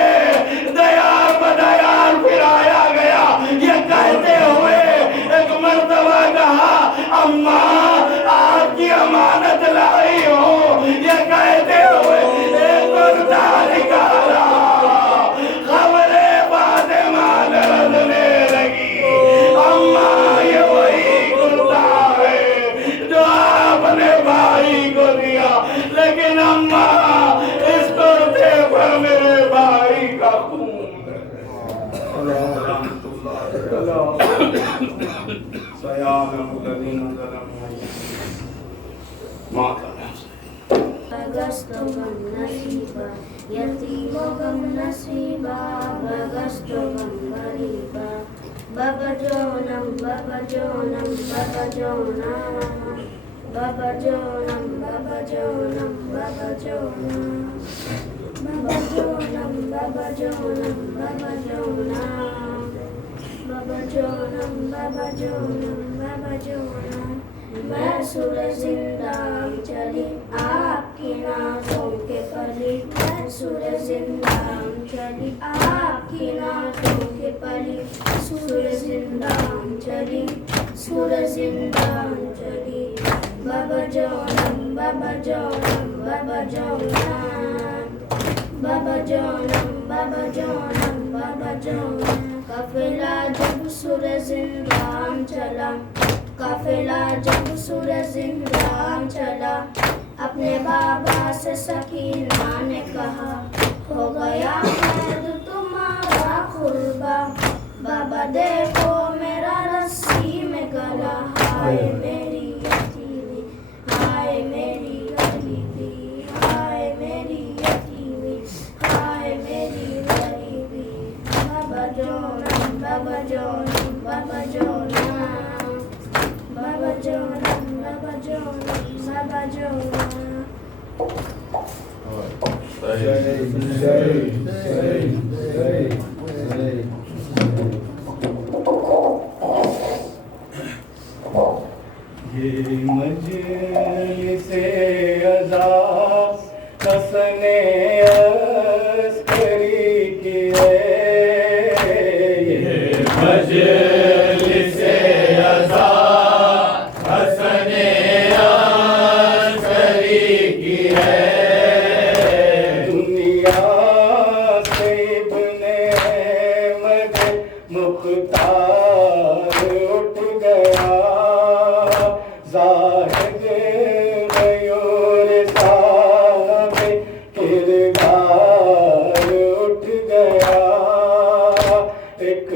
دیار بدیار پھرایا گیا۔ یہ کہتے ہوئے ایک مرتبہ کہا اماں آپ کی امانت لائی ہوں، یہ کہتے ہوئے ایک کرتا نکالا، خبر فاطمہ لرزنے لگی، اماں یہ وہی کرتا ہے جو آپ نے بھائی کو دیا، لیکن اماں اس کرتے پر میرے بھائی کا خون ہے۔ سیعلم الذین ظلموا ما بگست و غم نصیبا یتیم و غم نصیبا بگست و غم غریبا بابا جانم بابا جانم بابا جانم بابا جانم بابا جانم بابا جانم بابا جانم بابا جانم بابا جانم بابا جانم بابا جانم بابا جانم میں سر زندہ چلی آپ کی نازوں کے پلی، میں سر زندہ چلی آپ کی نازوں کے پلی، سر زندہ چلی سر زندہ چلی بابا جانم بابا جانم بابا جانم بابا جانم بابا جانم بابا جانم قافلہ جب سورج زندان چلا، قافلہ جب سورج زندان چلا، اپنے بابا سے سکینہ نے کہا ہو گیا قید تمہارا قربا، بابا دیکھو میرا رسی میں گلا، ہائے میری یتیمی، ہائے میری غریبی، ہائے میری یتیمی، ہائے میری غریبی، بابا جونم، بابا جونم، بابا جونم، بابا جونم، بابا جونم، بابا جونم. یہ مجلس ازا حسن عسکری کی ہے، یہ مجلس ازا حسن عسکری کی ہے، دنیا سے ابن احمد مختار اٹھ گیا، زاہد غیور صاحب کردار اٹھ گیا، ایک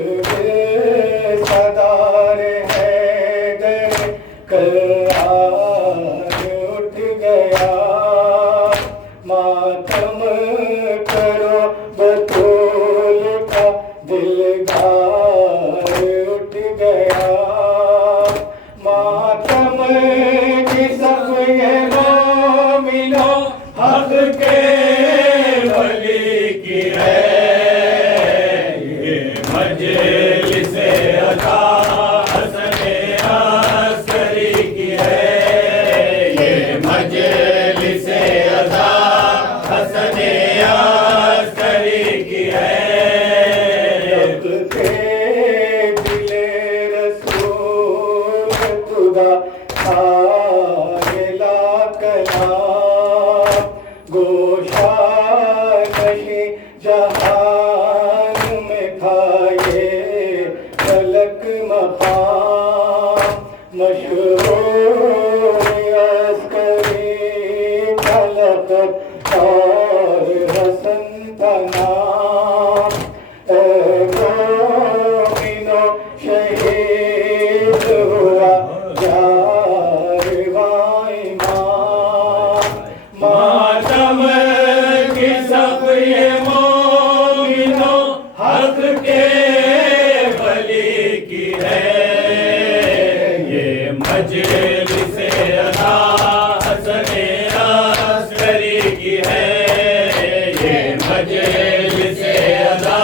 صدار حیدر کرار اٹھ گیا، ماتم کرو بطول کا دلدار اٹھ گیا، ماتم کی سب یہ مومنوں حق کے ولی کی ہے، یہ مجلس عطا حسن عسکری کی ہے، یہ مجلس عطا حسن عسکری کی ہے، رکھتے دل رسول خدا آگلا کلام، گوشہ نہیں جہان میں تھا یہ فلک مقام، مشہور عسکری کا لقب اور حسن کا نام، اے مومنوں شہید ہوا جارواں امام، ماتم کی سب یہ مومنوں حق کے ولی کی ہے، یہ مجلس عطا حسن عسکری کی ہے، یہ مجلس عطا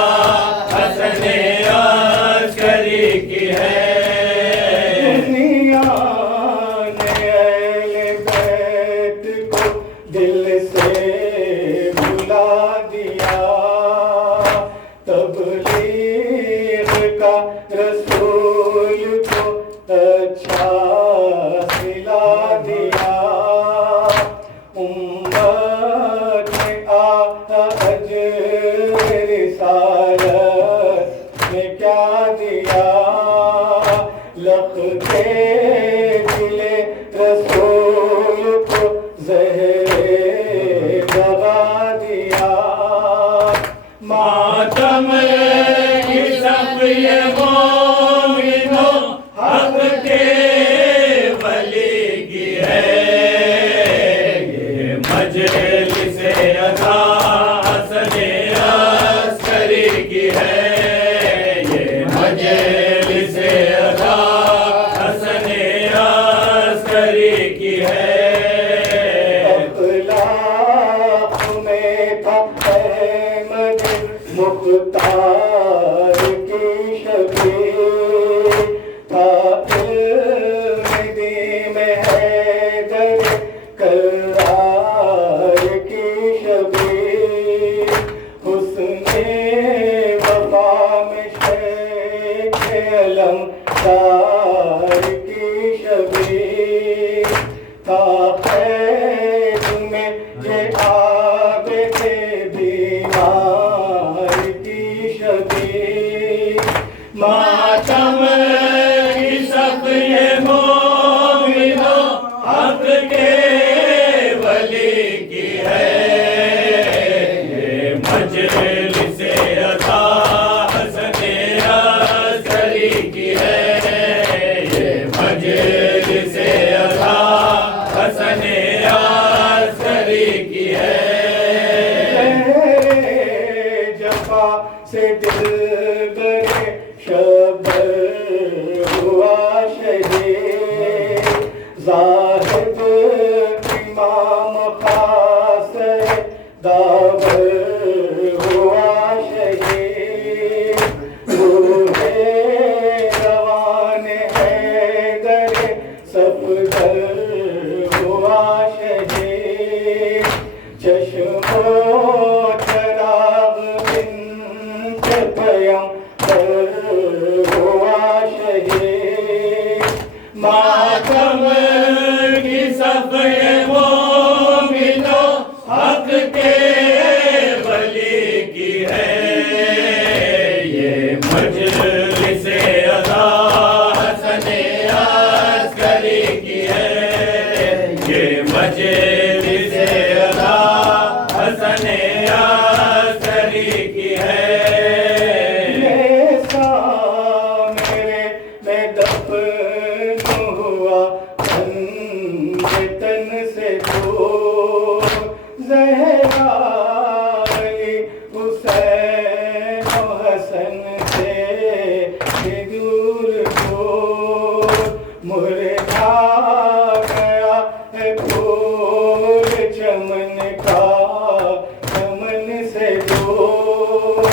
حسن عسکری کی ہے، دنیا نے اہل بیت کو دل سے بھلا دیا، تبلیغ کا رسول کو اچھا سلا دیا، امت میں اجر رسالت میں کیا دیا، لختے دل رسول کو زہر دغا دیا، ماتم کی سب یہ مومنوں حق کے ولی کی ہے، یہ مجلس عطا حسن عسکری کی ہے، یہ مجلس عطا حسن عسکری کی ہے، اخلاق میں تھا احمد مختار کی شبیہ، تھا علم دین حیدر کرار کی شبیہ، حسن وفا میں شیخ علمدار کی شبیہ، تھا قید میں یہ عابد بیمار کی شبیہ، شہید زاہد امام خاص داور ہوا شہید روح روان حیدر صفدر ہوا شہید چشم و چراغ بنت پیمبر ہوا شہید ماتم کی صف مومنو حق کے ولی کی ہے یہ مجلس ادا حسن عسکری کی ہے یہ مجلس ادا حسن عسکری کی ہے میرے میں دفن ہوا تن سے دور زہرا علی حسین و حسن سے بھی دور دور مرجھا گیا ہے پھول چمن کا چمن سے دور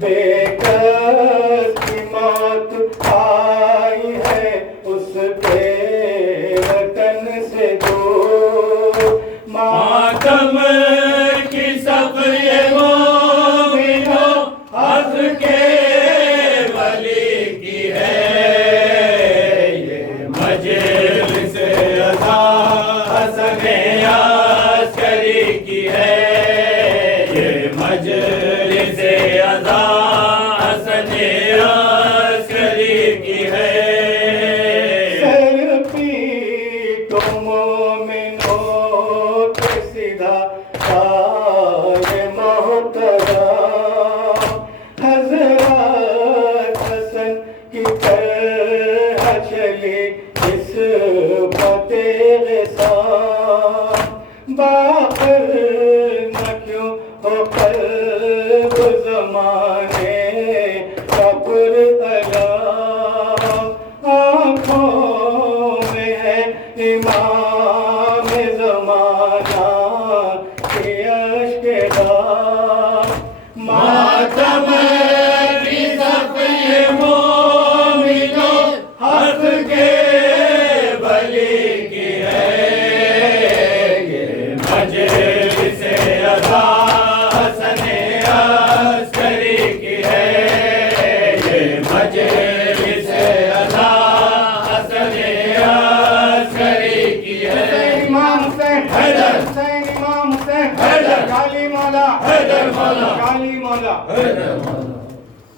بے کس کی موت آئی ہے اس کے وطن سے دور ماتم کی صف مومنو حق کے ولی کی ہے یہ مجلس ادا حسن عسکری کی ہے یہ مجلس ادا حسن عسکری کی ہے سر پیٹو مومنوں کے سیدھا تاج محترم حضرت حسن کی طرح چلی اس فتح سام باخر نہ کیوں ہو قلب زمانے کا پرعلام آنکھوں میں ہے امام زمانہ کی اشک دام ماتم کی صف مومنو حق کے ولی کی ہے یہ مجلس ادا حسن عسکری کی ہے یہ مجلس ادا حسن عسکری کی ہے امام حسین حیدر حسین امام حسین حیدر کالی مولا حیدر مولا کالی مولا حیدر مولا